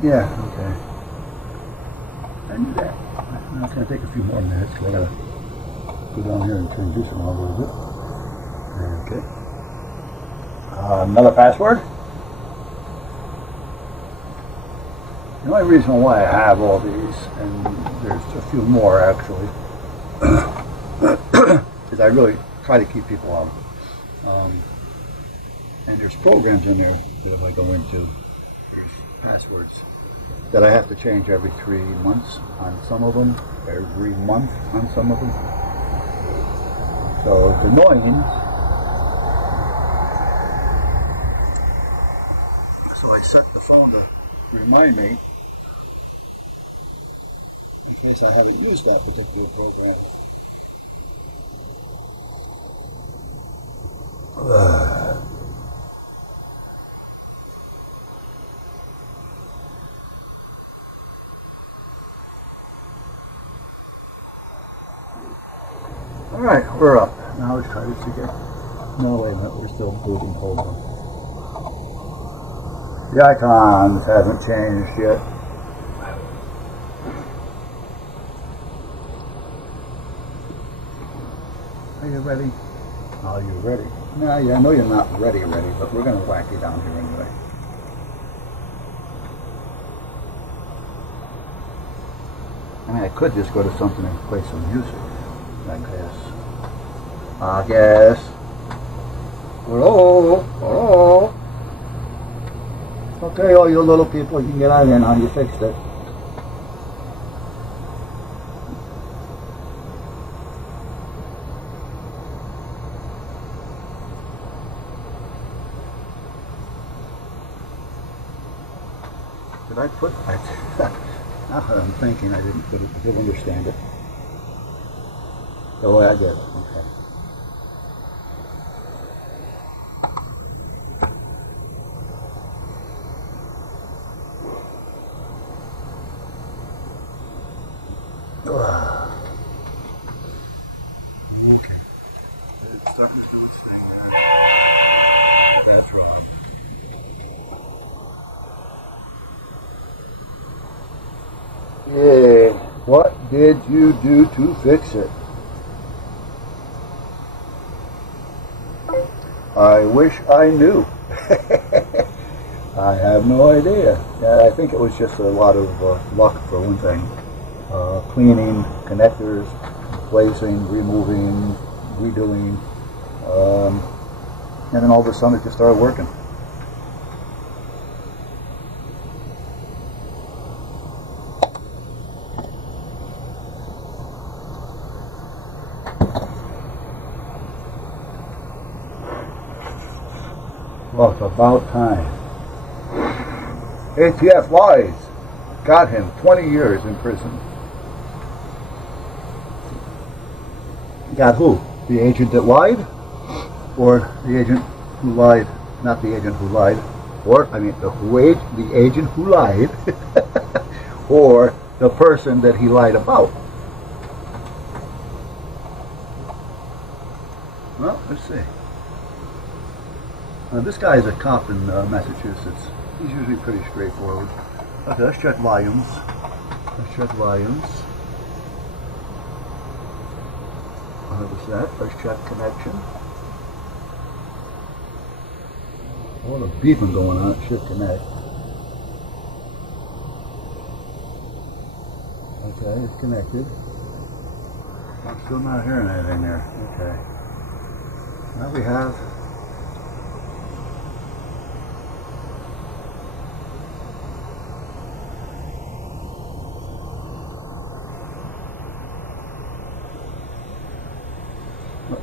Yeah, okay. I knew that. Now it's going to take a few more minutes because I got to go down here and change this around a little bit. Okay. Another password. The only reason why I have all these, and there's a few more actually, because I really try to keep people out of it. And there's programs in there that if I go into, there's passwords that I have to change every 3 months on some of them, every month on some of them. So it's annoying. So I set the phone to remind me in case I haven't used that particular program. Alright, we're up. Now let's try this again. No, wait a minute, we're still booting. Hold on. The icons haven't changed yet. Are you ready? Are you ready? Nah, yeah, I know you're not ready, but we're going to whack you down here anyway. I mean, I could just go to something and play some music, I guess. Hello? Hello? Okay, all you little people, you can get out of here now. You fixed it. Did I put... now that I'm thinking, I didn't put it, but he'll understand it. The way I did it, okay. Okay. It's starting to do its thing there. That's Rob. Yay. What did you do to fix it? I wish I knew. I have no idea. Yeah, I think it was just a lot of luck for one thing. Cleaning, connectors, replacing, removing, redoing, and then all of a sudden it just started working. Well, it's about time. ATF lies. Got him 20 years in prison. Got who? The agent that lied? Or the agent who lied? Not the agent who lied. Or, I mean, the agent who lied. Or the person that he lied about. Well, let's see. This guy is a cop in Massachusetts. He's usually pretty straightforward. Okay, let's check volumes. Let's check volumes. What was that? Let's check connection. All the beeping going on, it should connect. Okay, it's connected. I'm still not hearing anything there. Okay. Now we have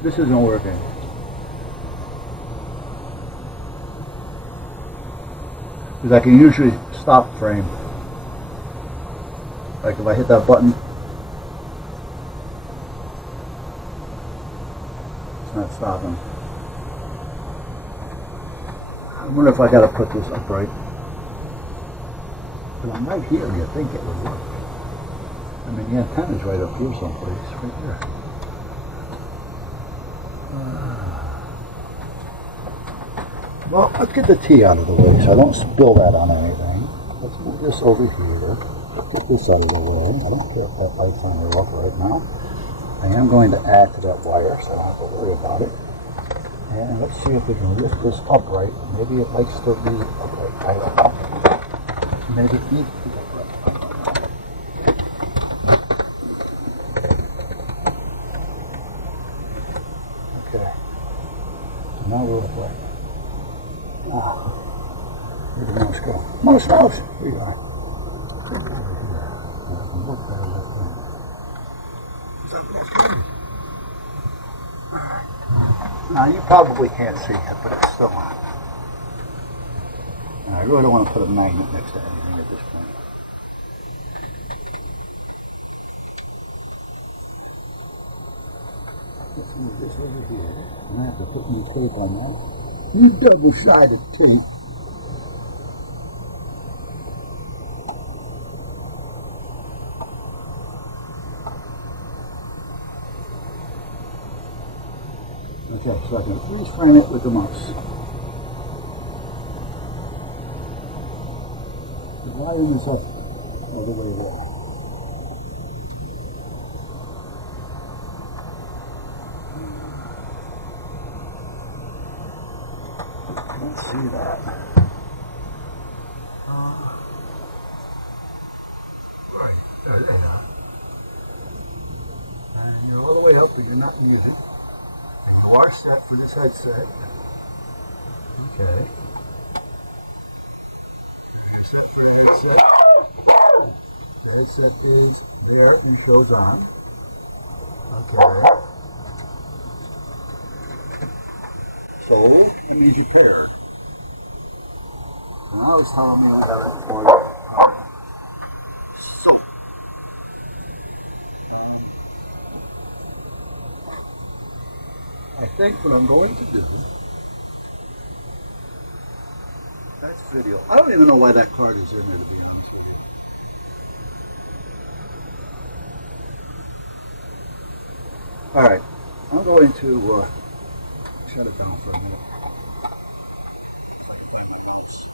this isn't working. Because I can usually stop frame. Like if I hit that button, it's not stopping. I wonder if I gotta put this upright. But I'm right here, you think it would work. I mean, the antenna's right up here someplace, right there. Well, let's get the tea out of the way so I don't spill that on anything. Let's move this over here. Let's get this out of the way. I don't care if that light's on or off right now. I am going to add to that wire so I don't have to worry about it. And let's see if we can lift this upright. Maybe it likes to be upright. I don't know. Maybe it needs to be upright. I don't know. mouse. Here you are. Over here. And I can look better left-handed. Because I'm left-handed. Alright. Now you probably can't see it, but it's still on. I really don't want to put a magnet next to anything at this point. Let's move this over here. I'm going to have to put new tape on that. New double-sided tape. Okay, so I can freeze frame it with the mouse. The volume is up all the way there. Let's see that. Right, there they are. And you're all the way up, but you're not muted. And you are set for this headset. Okay. So you're set for the headset. The headset is there and shows on. Okay. So that means you're paired. So now it's telling me we haven't ordered it properly. So I think what I'm going to do, that's video. I don't even know why that card is in there, to be honest with you. Alright, I'm going to shut it down for a minute. If I can find my mouse.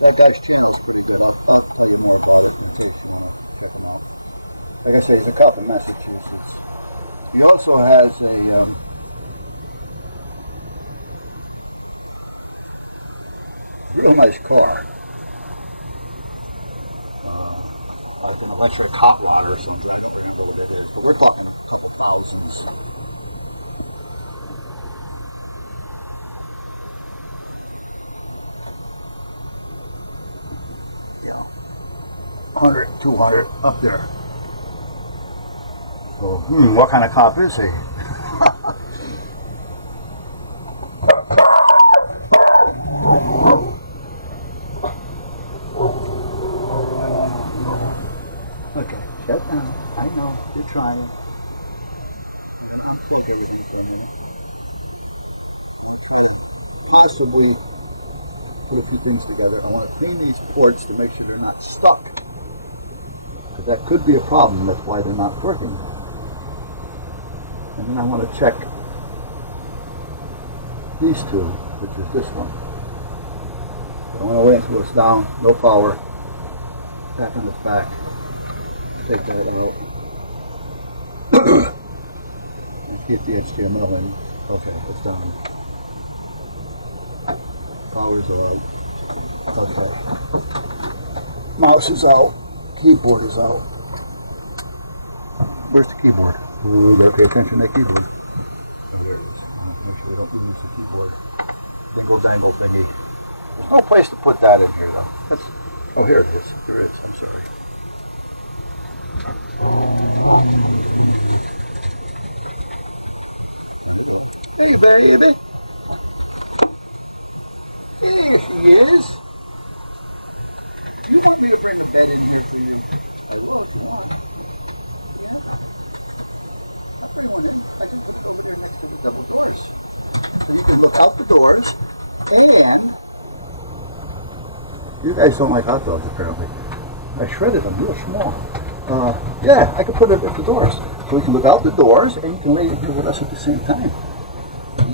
That guy's channel is pretty good. I'll tell you more about it in case you want to check him out. Like I say, he's a cop in Massachusetts. He also has a real nice car. Like an electric hot rod or something. I don't remember what it is, but we're talking a couple thousands. Yeah, 100, 200 up there. So, what kind of cop is he? Okay, shut down. I know, you're trying. I'm going to unplug everything for a minute. I want to try to possibly put a few things together. I want to clean these ports to make sure they're not stuck. Because that could be a problem. That's why they're not working. And then I want to check these two, which is this one. So I want to wait until it's down, no power. Back on its back. Take that out. And keep the HTML in. Okay, it's down. Power's out. Okay. Mouse is out. Keyboard is out. Where's the keyboard? Ooh, gotta pay attention to that keyboard. Oh, there it is. Make sure we don't lose the keyboard. Dingle dangle thingy. There's no place to put that in here though. That's. Oh, here it is. There is. I'm sorry. Turn it off. Hey, baby. There she is. You want me to bring a bed in here for you? I will if you want. Yeah. I'll bring one in. I can put it over there next to the double doors. So you can look out the doors, and you guys don't like hot dogs apparently. I shredded them real small. Yeah, I could put it at the doors. So we can look out the doors, and you can lay in here with us at the same time.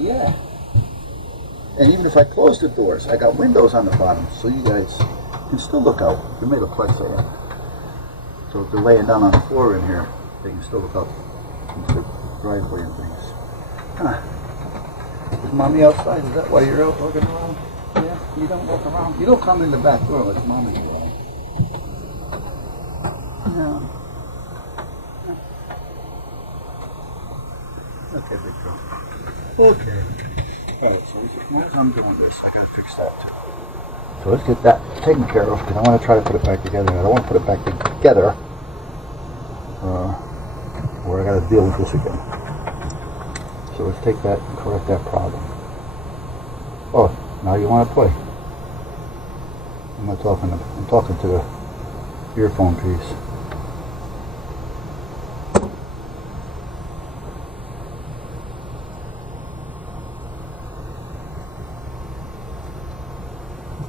Yeah. And even if I close the doors, I got windows on the bottom, so you guys can still look out. They're made of plexi. So if they're laying down on the floor in here, they can still look out into the driveway and things. Huh. Is mommy outside? Is that why you're out walking around? Yeah? You don't walk around? You don't come in the back door with mommy's around. Yeah. Okay, big girl. Okay. Alright, so as long as I'm doing this, I gotta fix that too. So let's get that taken care of, because I want to try to put it back together. I don't want to put it back together where I got to deal with this again. So let's take that and correct that problem. Oh, now you want to play. I'm not talking. I'm talking to the earphone piece.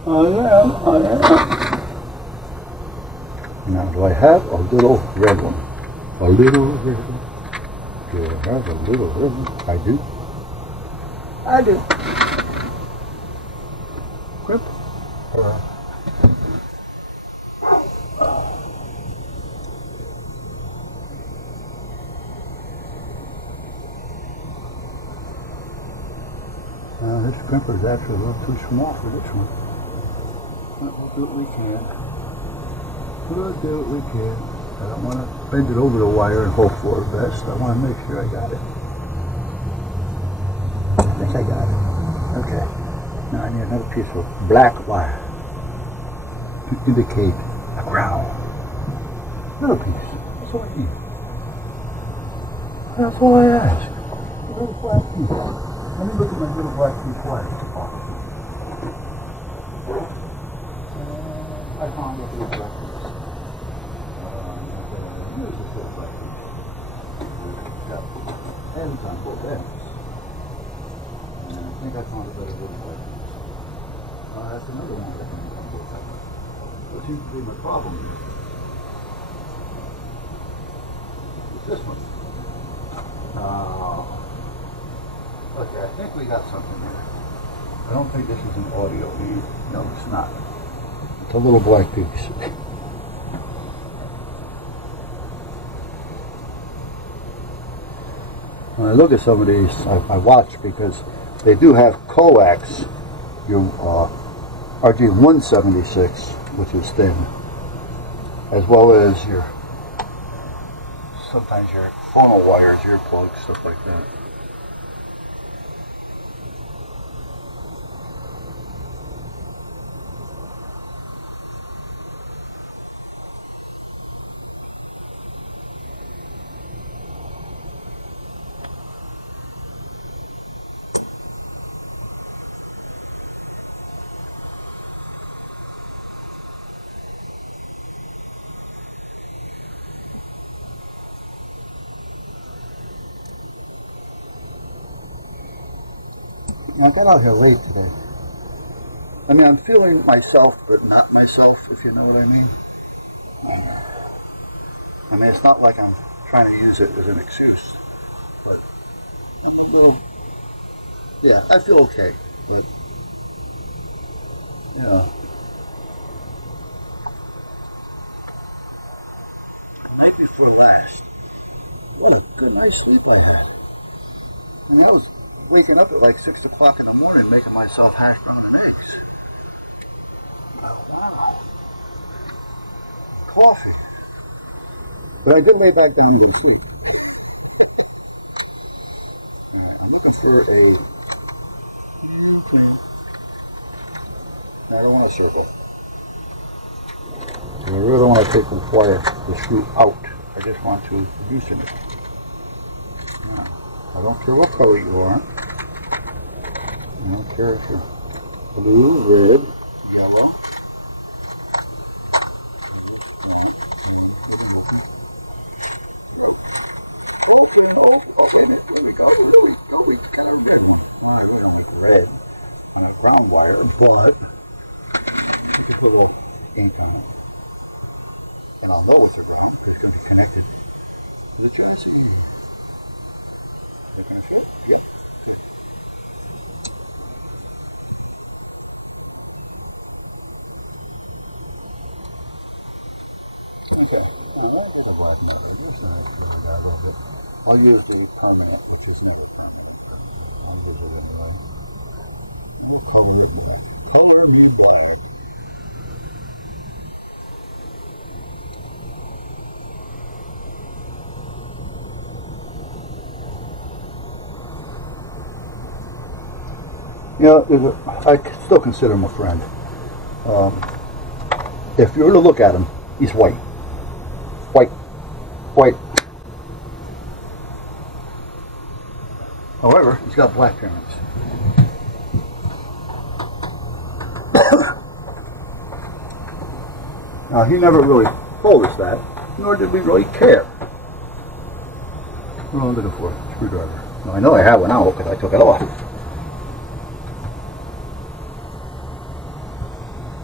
I am. Now, do I have a little red one? A little red one? Do I have a little red one? I do. I do. Grip. This crimper is actually a little too small for this one. But we'll do what we can. We'll do what we can. I don't want to bend it over the wire and hope for the best. I want to make sure I got it. I think I got it. Okay. Now I need another piece of black wire to indicate a ground. Little piece. That's all I need. That's all I ask. A little black piece. Let me look at my little black piece wire. I found a little black piece. Here's this little black piece. It's got ends on both ends. And I think I found a better little black piece. That's another one that ends on both ends. What seems to be my problem here is this one. Okay, I think we got something here. I don't think this is an audio lead. No, it's not. It's a little black piece. When I look at some of these, I watch because they do have coax, your RG176, which is thin, as well as your sometimes your phono wires, earplugs, stuff like that. I got out here late today. I mean, I'm feeling myself, but not myself, if you know what I mean. I mean, it's not like I'm trying to use it as an excuse, but I'm a little, yeah, I feel okay, but, you know. Night before last, what a good night's sleep I had. I mean, I was waking up at like 6 o'clock in the morning making myself hash brown and eggs. Oh, wow. Coffee. But I did lay back down and go to sleep. Alright, I'm looking for a U-clean. Now, I don't want a circle. I really don't want to take the wire, the screw out. I just want to loosen it. Now, I don't care what color you are. I don't care if you're blue, red, yellow. I just want one with an open throat. Open, open. Oh, wait a minute. Where we go? Where do we go? We got a red one. Well, I really don't like red on a ground wire, but you can put a little ink on it. And I'll know it's a ground because it's going to be connected to the chassis. Is it going to fit? Yep. Good. Okay, now let me get the black motor just to make sure we got a little bit. I'll use the permanent, which is never permanent, but I'll use it anyway. And we'll color it black. Color me black. You know, I still consider him a friend. Um, if you were to look at him, he's white. White. White. However, he's got black parents. Now, he never really told us that, nor did we really care. What am I looking for? Screwdriver. Now, I know I have one out because I took it off.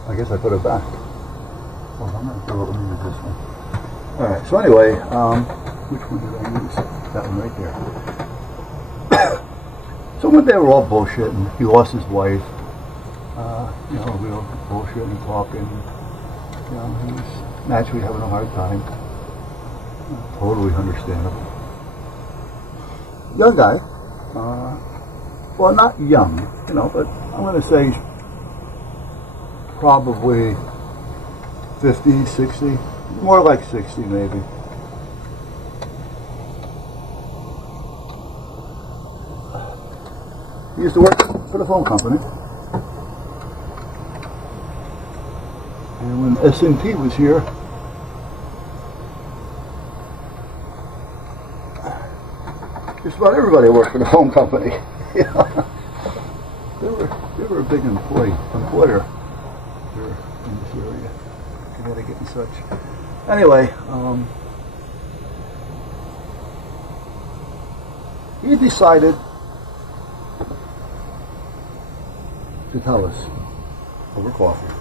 I guess I put it back. Well, I'm going to let me use this one. Alright, so anyway, which one did I use? That one right there. So one day we're all bullshitting. He lost his wife. You know, we were bullshitting, talking. You know, he was naturally having a hard time. Totally understandable. Young guy. Well, not young, you know, but I'm going to say he's probably 50, 60. More like 60 maybe. He used to work for the phone company. And when S&T was here, just about everybody worked for the phone company. You know? They were a big employer here in this area, Connecticut and such. Anyway, he decided to tell us over coffee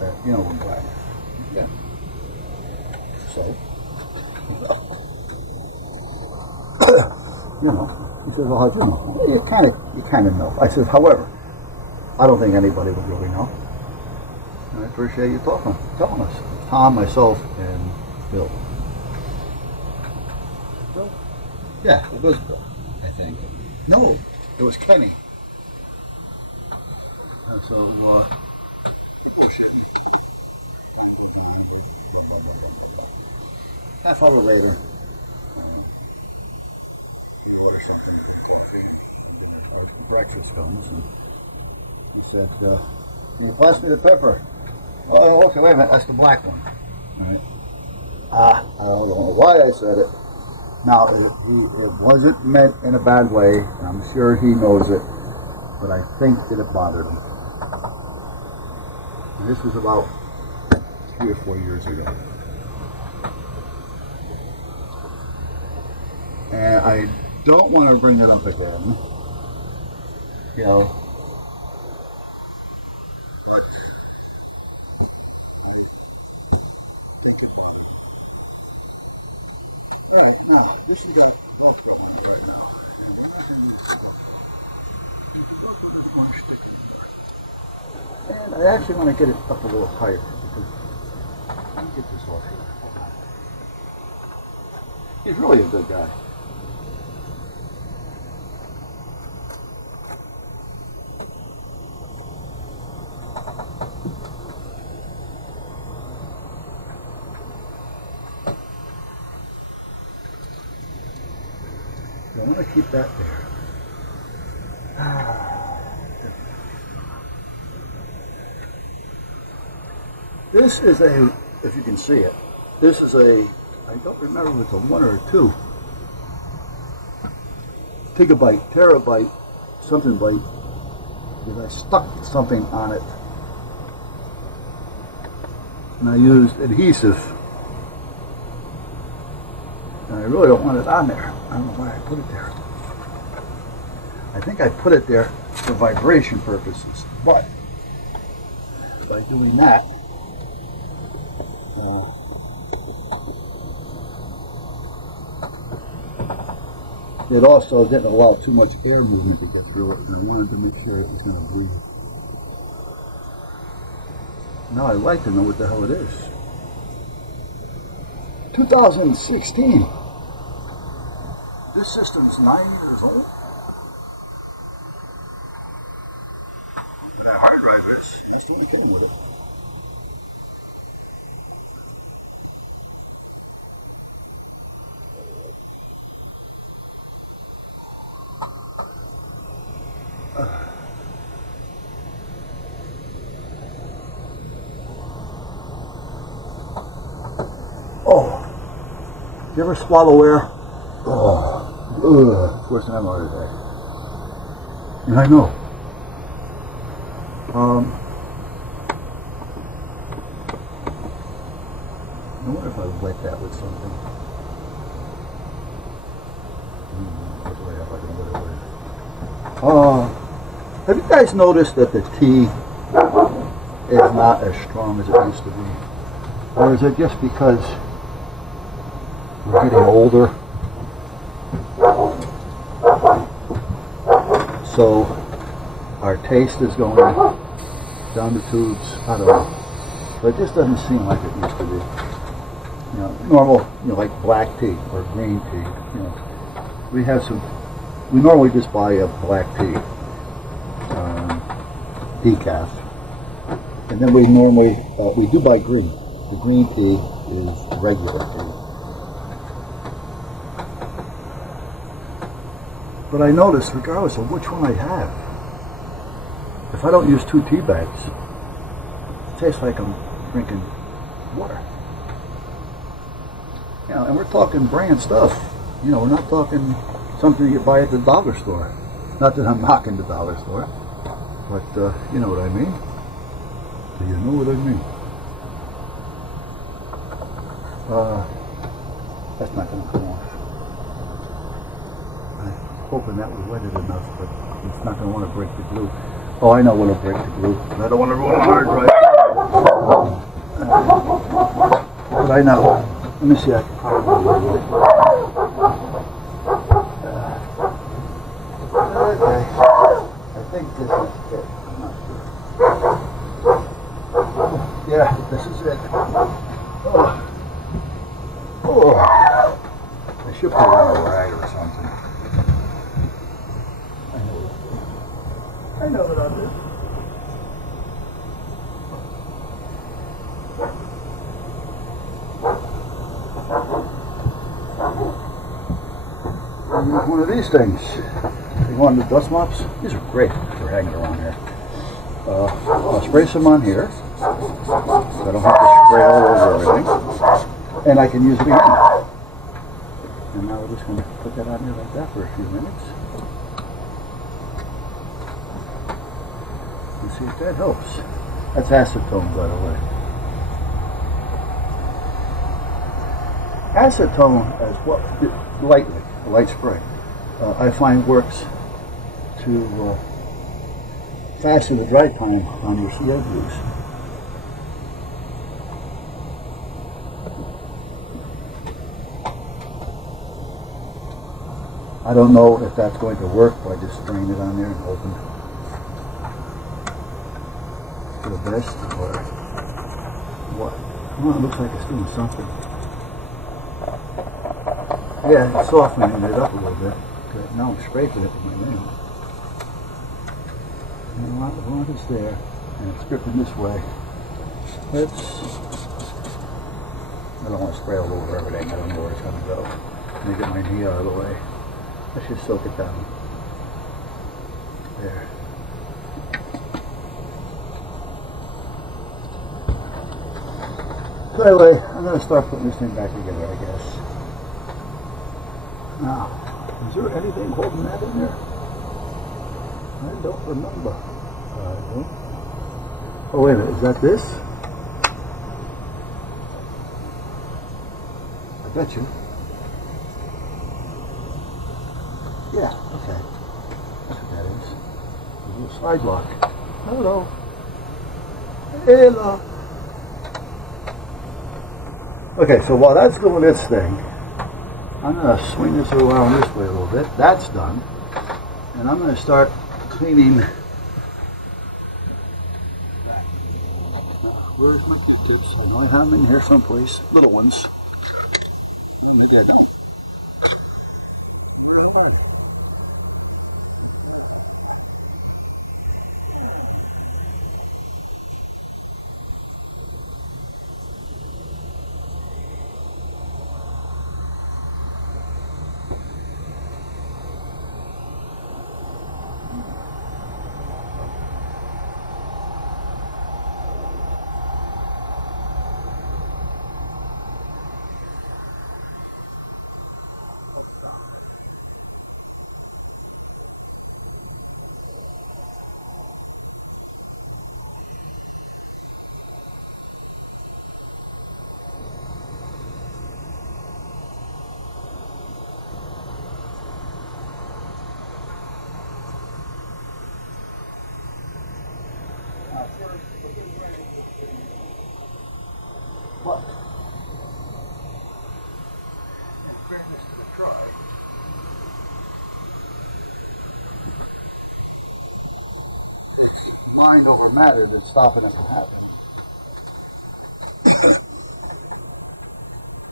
that, you know, we're black. Yeah. So, you know, he said, well, how'd you know? You kind of know. I said, however, I don't think anybody would really know. And I appreciate you telling us. Tom, myself, and Bill. Bill? Yeah, it was Bill, I think. No, it was Kenny. And so, we're bullshitting. Time goes on, we're blah, blah, blah, blah, blah, blah. Half hour later, we order something, then coffee, and our breakfast comes, and he said, can you pass me the pepper? Oh, okay, wait a minute, that's the black one. Right? I don't know why I said it. Now, it wasn't meant in a bad way, and I'm sure he knows it, but I think that it bothered him. And this was about 3 or 4 years ago. And I don't want to bring it up again, you know, but I think it bothered him. Alright, now, this has got Velcro on it right now, and we're not going to use the Velcro. The Velcro doesn't want to stick anymore. And I actually want to get it up a little higher, because, let me get this off here, hold on. He's really a good guy. So I want to keep that there. This is a, if you can see it, this is a, I don't remember if it's a 1 or a 2 terabyte, something byte, because I stuck something on it. And I used adhesive. And I really don't want it on there. I don't know why I put it there. I think I put it there for vibration purposes, but by doing that, it also didn't allow too much air movement to get through it, and I wanted to make sure it was going to breathe. Now I'd like to know what the hell it is. 2016. This system's 9 years old. But that hard drive is, and that's the one that came with it. Oh, you ever swallow air? Oh, it's worse than having a heart attack. And I know. I wonder if I would wet that with something. Have you guys noticed that the tea is not as strong as it used to be? Or is it just because we're getting older? So our taste is going down the tubes. I don't know. But it just doesn't seem like it used to be. You know, normal, like black tea or green tea. We normally just buy a black tea, decaf, and then we normally we do buy green. The green tea is regular tea. But I notice, regardless of which one I have, if I don't use 2 tea bags, it tastes like I'm drinking water. And we're talking brand stuff. We're not talking something you buy at the dollar store. Not that I'm knocking the dollar store, but you know what I mean. Do you know what I mean? That's not going to come off. I was hoping that was wetted enough, but it's not going to want to break the glue. Oh, I know what'll break the glue, but I don't want to ruin a hard drive. But I know. Let me see, I can probably do it. Okay. I think this is it. I'm not sure. Yeah, this is it. I should put it on a rag or something. I know what I'll do. One of these things. You want the dust mops? These are great for hanging around here. I'll spray some on here, so I don't have to spray all over everything. And I can use it again. And now we're just going to put that on here like that for a few minutes. And see if that helps. That's acetone, by the way. Acetone as well, lightly, a light spray, I find works to fasten the dry time on your CA glues. I don't know if that's going to work by just spraying it on there and hoping for the best, or what. Well, it looks like it's doing something. Yeah, it's softening it up a little bit. Good. Now I'm scraping it with my nail. And as long as it's there, and it's gripping this way, I don't want to spray all over everything. I don't know where it's going to go. Let me get my knee out of the way. Let's just soak it down. There. So anyway, I'm going to start putting this thing back together, I guess. Now, is there anything holding that in there? I don't remember. Oh, wait a minute. Is that this? I bet you. Yeah, okay. That's what that is. A little slide lock. Hello. Hello. Okay, so while that's doing its thing, I'm going to swing this around this way a little bit. That's done. And I'm going to start cleaning that. Now, where's my Q-tips? I know I have them in here someplace. Little ones. Oh, maybe I don't. Where the hell are they? first what they're trying to do. But in fairness to the try, it's mind over matter that's stopping it from happening.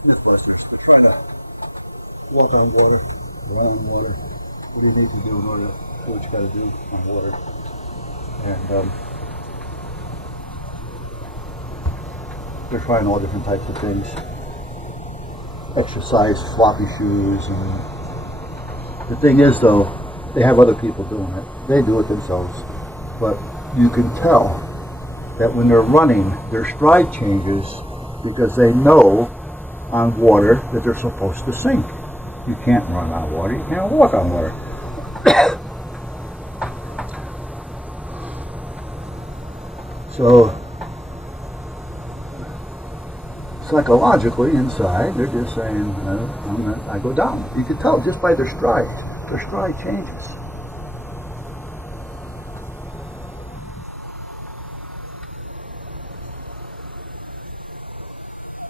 Mythbusters, they're trying to walk on water, run on water. What do you need to do in order to do what you got to do on water? And they're trying all different types of things. Exercise, floppy shoes, and the thing is though, they have other people doing it. They do it themselves. But you can tell that when they're running, their stride changes because they know on water that they're supposed to sink. You can't run on water, you can't walk on water. So psychologically inside, they're just saying, I go down. You can tell just by their strides. Their stride changes.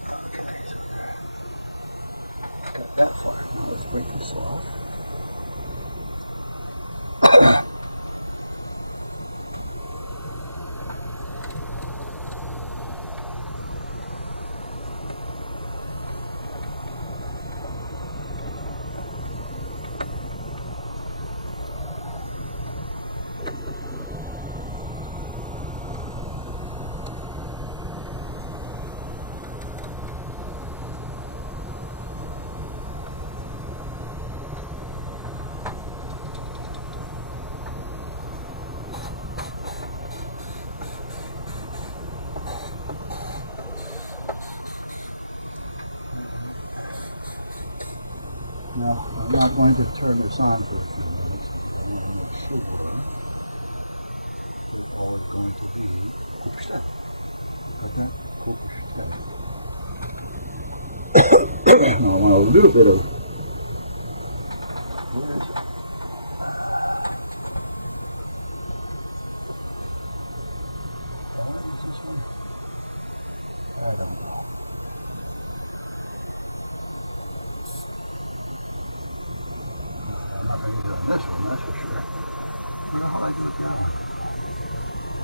Okay, so there. Got that far. Now let's break this off. Now, I'm not going to turn this on for a few minutes because I want to make sure that all is going to be kopstead. Got that? Kopstead. Now I want a little bit of, where is it? Do I want to use this one? I don't know. I'm not going to use it on this one, that's for sure. What the hell did I do with the other one?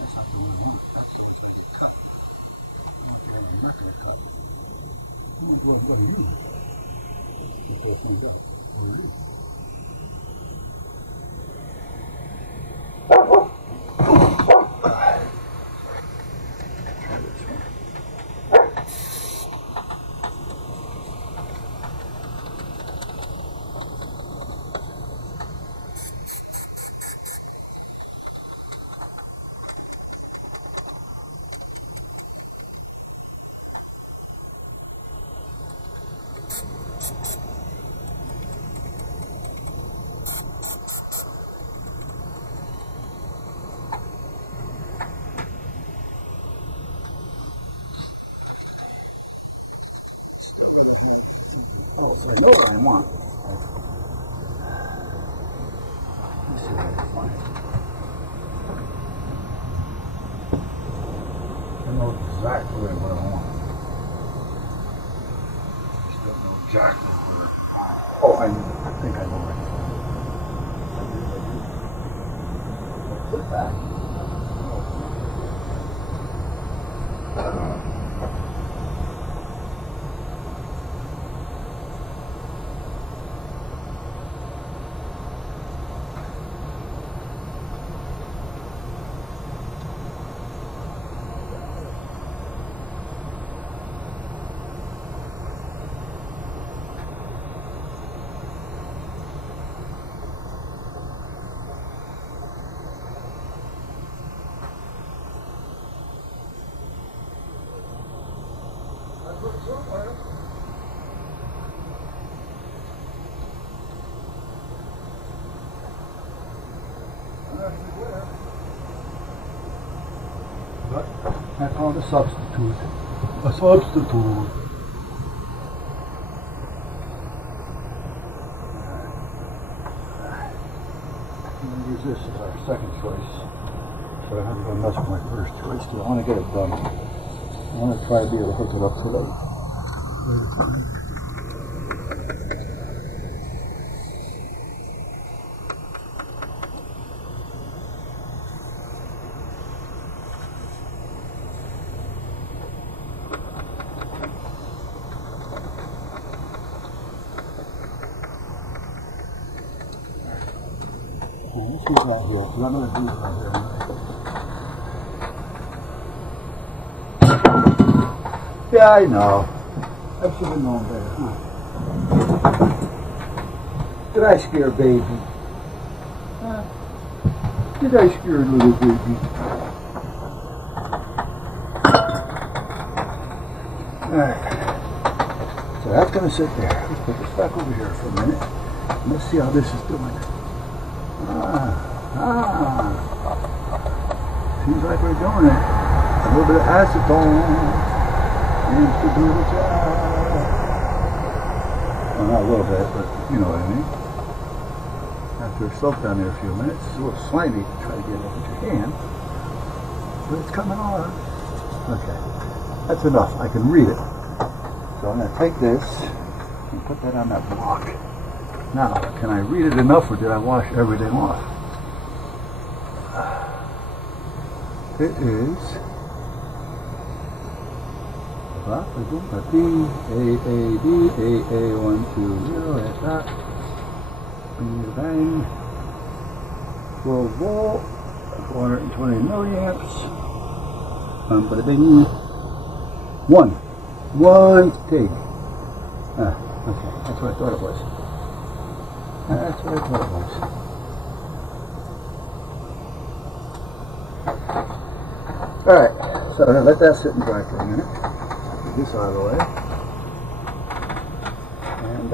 That's not the one I want. That's the one that's going to get cut. I want the one I'm not going to cut. I want the one I'm going to use. Just got to find out where it is. Try this one. Still rather have something else. I know what I want. Let's see what I can find. I know exactly what I want. I just don't know exactly where I want it. Oh, I think I know where I can find it. Put it back. Somewhere. I'm not sure where. But I found a substitute. A substitute. I'm going to use this as our second choice but I have to go nuts for my first choice because I want to get it done. I want to try to be able to hook it up today, later tonight. Let's use that here, because I'm going to do it out there anyway. Yeah, I know. I should have known better, huh? Did I scare baby? Huh? Did I scare a little baby? Alright. So that's going to sit there. Let's put this back over here for a minute. And let's see how this is doing. Seems like we're doing it. A little bit of acetone seems to do the job. Well, not a little bit, but you know what I mean. After it's soaked down there a few minutes, it's a little slimy to try to get it off with your hand, but it's coming on. Okay, that's enough. I can read it. So I'm going to take this and put that on that block. Now, can I read it enough, or did I wash everything off? It is AA120 at that. Bang. 12 volt, 420 milliamps. Bada bing. One pig. Okay, that's what I thought it was. That's what I thought it was. Alright, so I'm going to let that sit and dry for a minute. Get this out of the way. And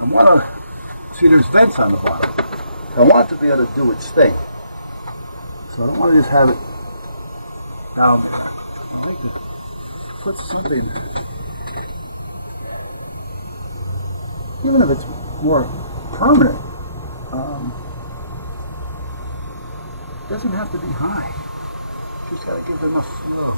I want to see there's vents on the bottom. So I want it to be able to do its thing. So I don't want to just have it down there. I like to put something, even if it's more permanent, doesn't have to be high. Just got to give it enough flow.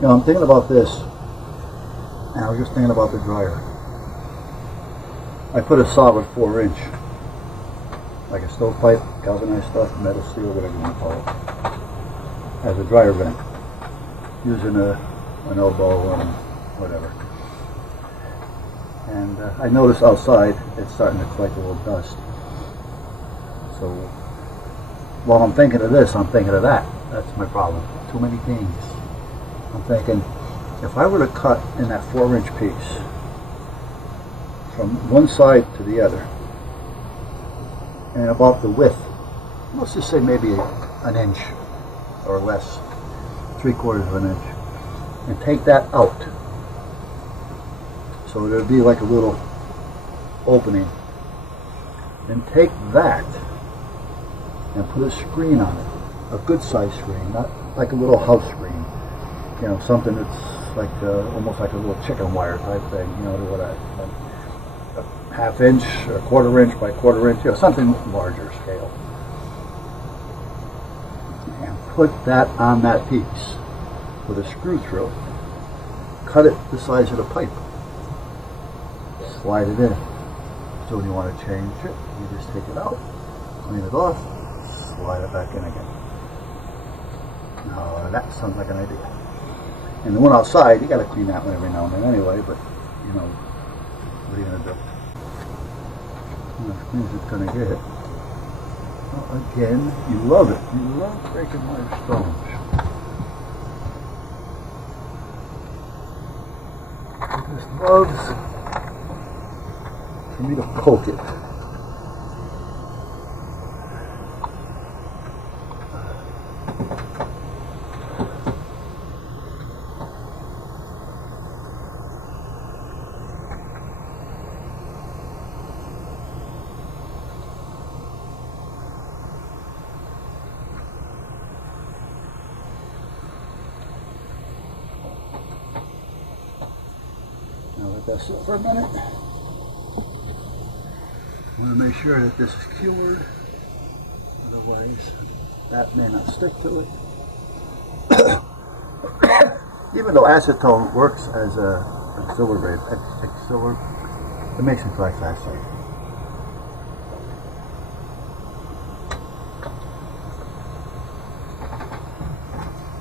You know, I'm thinking about this, and I was just thinking about the dryer. I put a solid 4-inch, like a stovepipe, galvanized stuff, metal, steel, whatever you want to call it, as a dryer vent, using an elbow and whatever. And I noticed outside it's starting to collect a little dust. So while I'm thinking of this, I'm thinking of that. That's my problem. Too many things. I'm thinking, if I were to cut in that 4-inch piece from one side to the other, and about the width, let's just say maybe an inch or less, 3/4 of an inch, and take that out, so there'd be like a little opening, then take that and put a screen on it, a good size screen, not like a little house screen. You know, something that's like almost like a little chicken wire type thing, you know, what a 1/2 inch, or 1/4 inch by 1/4 inch, you know, something larger scale. And put that on that piece with a screw through. Cut it the size of the pipe. Slide it in. So when you want to change it, you just take it out, clean it off, slide it back in again. Now that sounds like an idea. And the one outside, you got to clean that one every now and then anyway, but you know, What are you going to do? That means it's going to hit. Well, again, you love it. You love breaking my stones. It just loves for me to poke it. Now let that sit for a minute. I want to make sure that this is cured, otherwise that may not stick to it. Even though acetone works as a auxiliary, it makes it dry faster.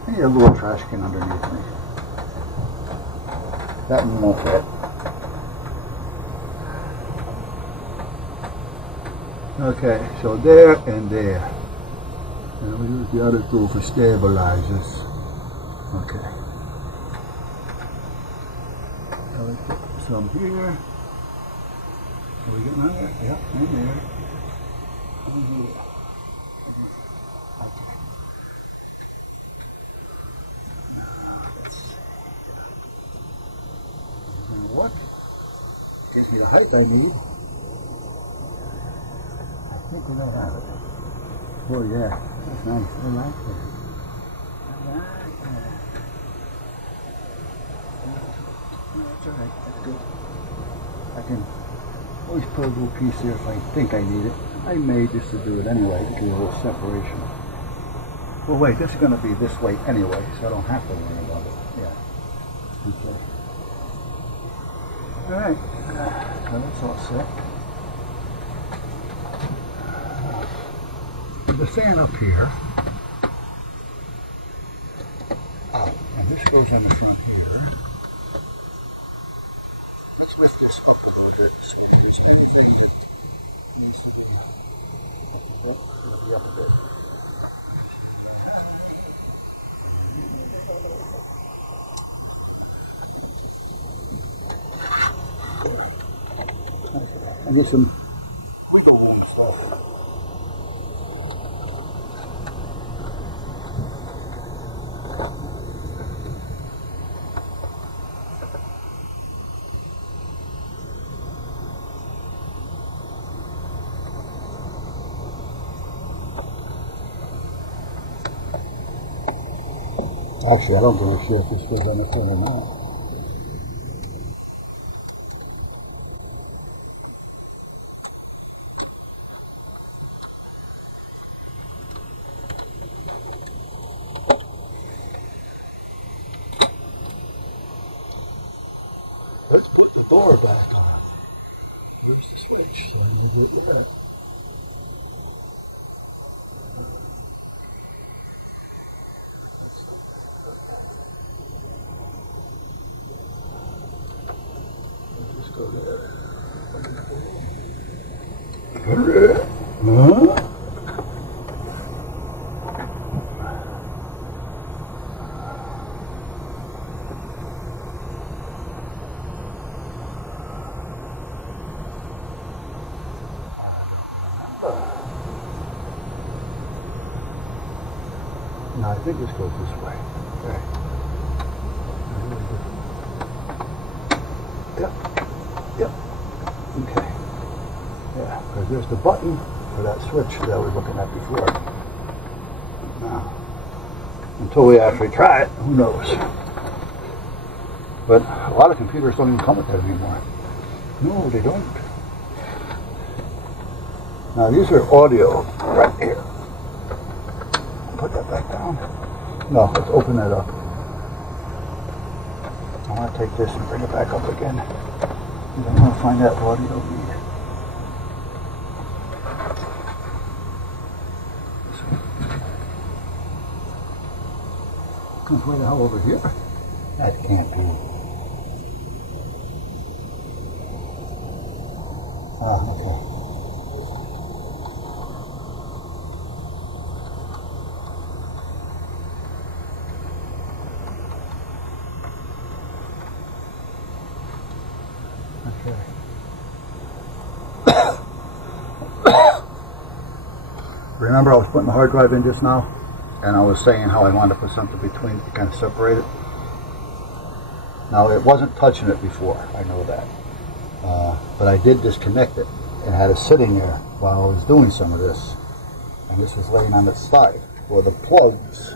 I need a little trash can underneath me. That one won't fit. Okay, so there and there. And we use the other two for stabilizers. Okay. So we put some here. Are we getting on there? Yeah, and there. And here. And here. Okay. Now, let's see. Going to work. Gives me the height I need. I think we may have it. Oh yeah, that's nice. I like that. I like that. No, that's alright. That's good. I can always put a little piece there if I think I need it. I may just to do it anyway, to do a little separation. Well wait, this is going to be this way anyway, so I don't have to worry about it. Yeah. Okay. Alright, so that's all set. The fan up here. Oh, and this goes on the front here. Let's lift this up a little bit so if there's anything that needs to be up a bit, it'll be up a bit. Let me see what I have. There. Okay. I need some wiggle room stuff. Actually, I don't give a shit if this was on the front or not. Let's put the door back on. Where's the switch so I know where we're at? That's the way. Okay. Let's go there. Let's go there. Huh? I don't remember. No, I think this goes this way. Okay. Yep. Yep. Okay. Yeah, because there's the button for that switch that I was looking at before. Now, until we actually try it, who knows? But a lot of computers don't even come with that anymore. No, they don't. Now these are audio right here. Put that back down. No, let's open that up. I want to take this and bring it back up again. I want to find that audio lead. This one. Comes way the hell over here. That can't be. Remember I was putting the hard drive in just now? And I was saying how I wanted to put something between to kind of separate it. Now it wasn't touching it before, I know that. But I did disconnect it and had it sitting there while I was doing some of this. And this was laying on its side. Well, the plugs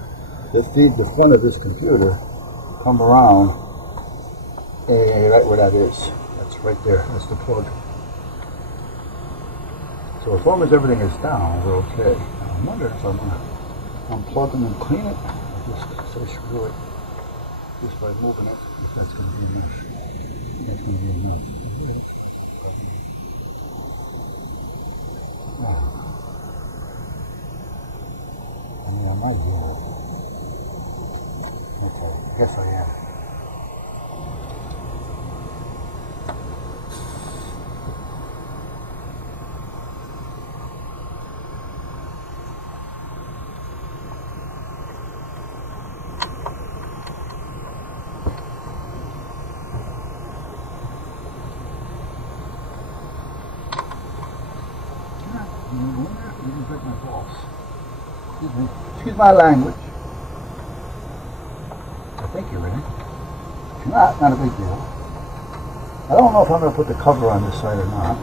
that feed the front of this computer come around right where that is. That's right there, that's the plug. So as long as everything is down, we're okay. Now I'm wondering if I want to unplug them and clean it, or just say screw it, just by moving it, if that's going to be enough. That's going to be enough. I really don't feel like unplugging them. Now, I mean, I'm right here. Okay, I guess I am. You bit my balls. Excuse me. Excuse my language. I think you're in. If you're not a big deal. I don't know if I'm going to put the cover on this side or not.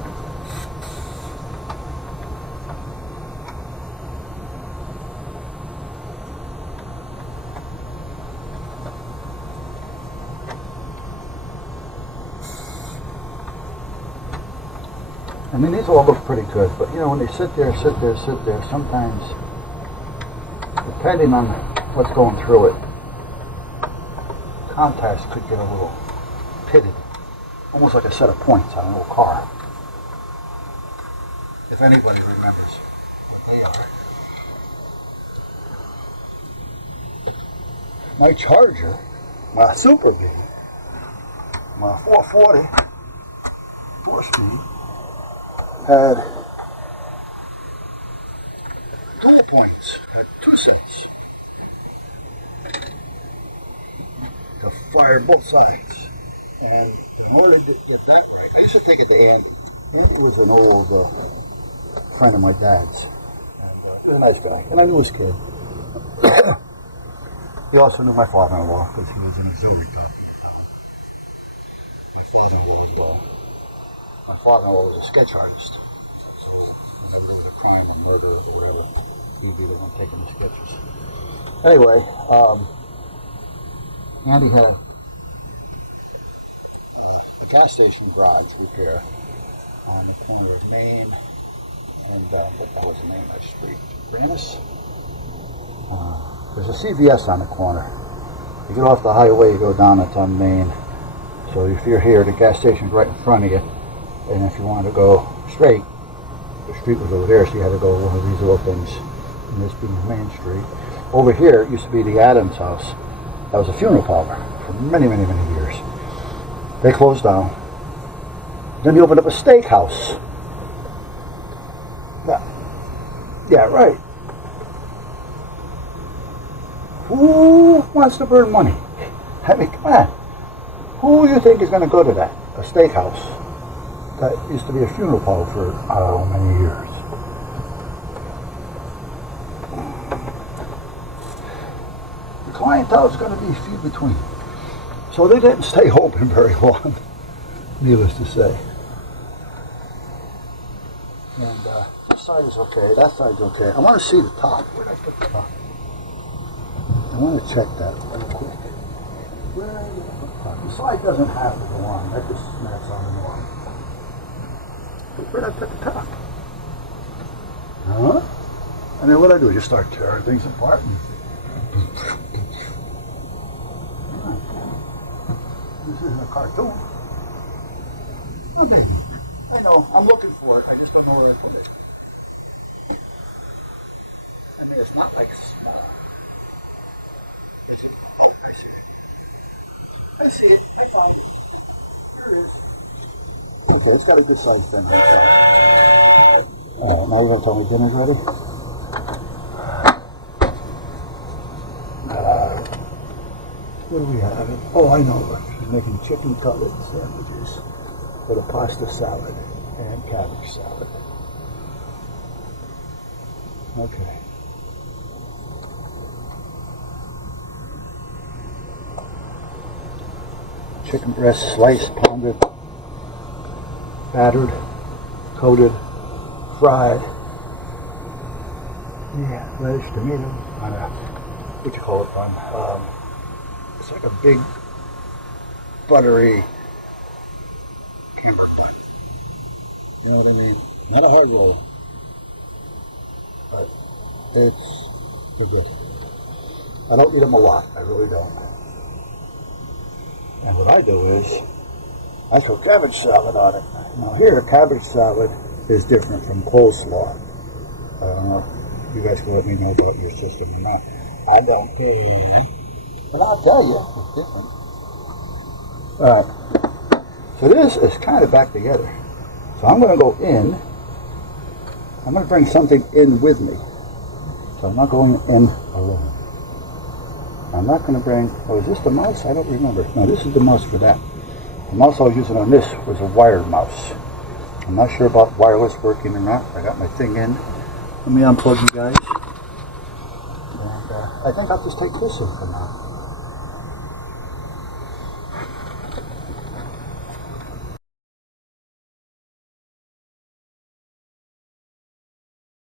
I mean, these all look pretty good, but you know, when they sit there, sometimes, depending on what's going through it, contacts could get a little pitted, almost like a set of points on an old car. If anybody remembers what they are. My Charger, my Super B, my 440, 4-speed, had dual points, had two sets to fire both sides. And in order to get that right, I used to take it to Andy. Andy was an old friend of my dad's, and he was a nice guy, and I knew his kid. He also knew my father-in-law because he was an auxiliary cop in the town. My father-in-law as well. My father-in-law was a sketch artist, so whenever there was a crime or murder or whatever, he'd be the one taking the sketches. Anyway, Andy had a gas station garage repair on the corner of Main and what the hell was the name of that street? Grannis? There's a CVS on the corner. You get off the highway, you go down, it's on Main. So if you're here, the gas station's right in front of you. And if you wanted to go straight, the street was over there, so you had to go one of these little things, and this being Main Street. Over here, it used to be the Adams house. That was a funeral parlor for many, many, many years. They closed down. Then they opened up a steakhouse. Yeah, right. Who wants to burn money? I mean, come on. Who do you think is going to go to that? A steakhouse that used to be a funeral parlor for how many years? The clientele is going to be few between. So they didn't stay open very long, needless to say. And this side is okay, that side's okay. I want to see the top. Where did I put the top? I want to check that real quick. Where did I put the top? The side doesn't have to go on. That just snaps on and on. But where did I put the top? Huh? And then what I do? Just start tearing things apart. And this isn't a cartoon. Oh, baby. I know. I'm looking for it. I just don't know where I put it. I mean, it's not like small. Is it? Oh, I see it. I see it. I found it. Here it is. Okay, it's got a good size vent on top. Alright, now you're going to tell me dinner's ready? What do we have? Oh, I know. She's making chicken cutlet sandwiches with a pasta salad and cabbage salad. Okay. Chicken breast sliced, pounded, battered, coated, fried. Yeah, lettuce, tomato, on a, what you call it, bun. It's like a big, buttery hamburger bun. You know what I mean? Not a hard roll, but they're good. I don't eat them a lot. I really don't. And what I do is I throw cabbage salad on it. Now here, cabbage salad is different from coleslaw. I don't know. You guys can let me know about your system or not. I don't care. But I'll tell you, it's different. Alright. So this is kind of back together. So I'm going to go in. I'm going to bring something in with me. So I'm not going in alone. I'm not going to bring... Oh, is this the mouse? I don't remember. No, this is the mouse for that. The mouse I was using on this was a wired mouse. I'm not sure about wireless working or not. I got my thing in. Let me unplug you guys. And I think I'll just take this in for now.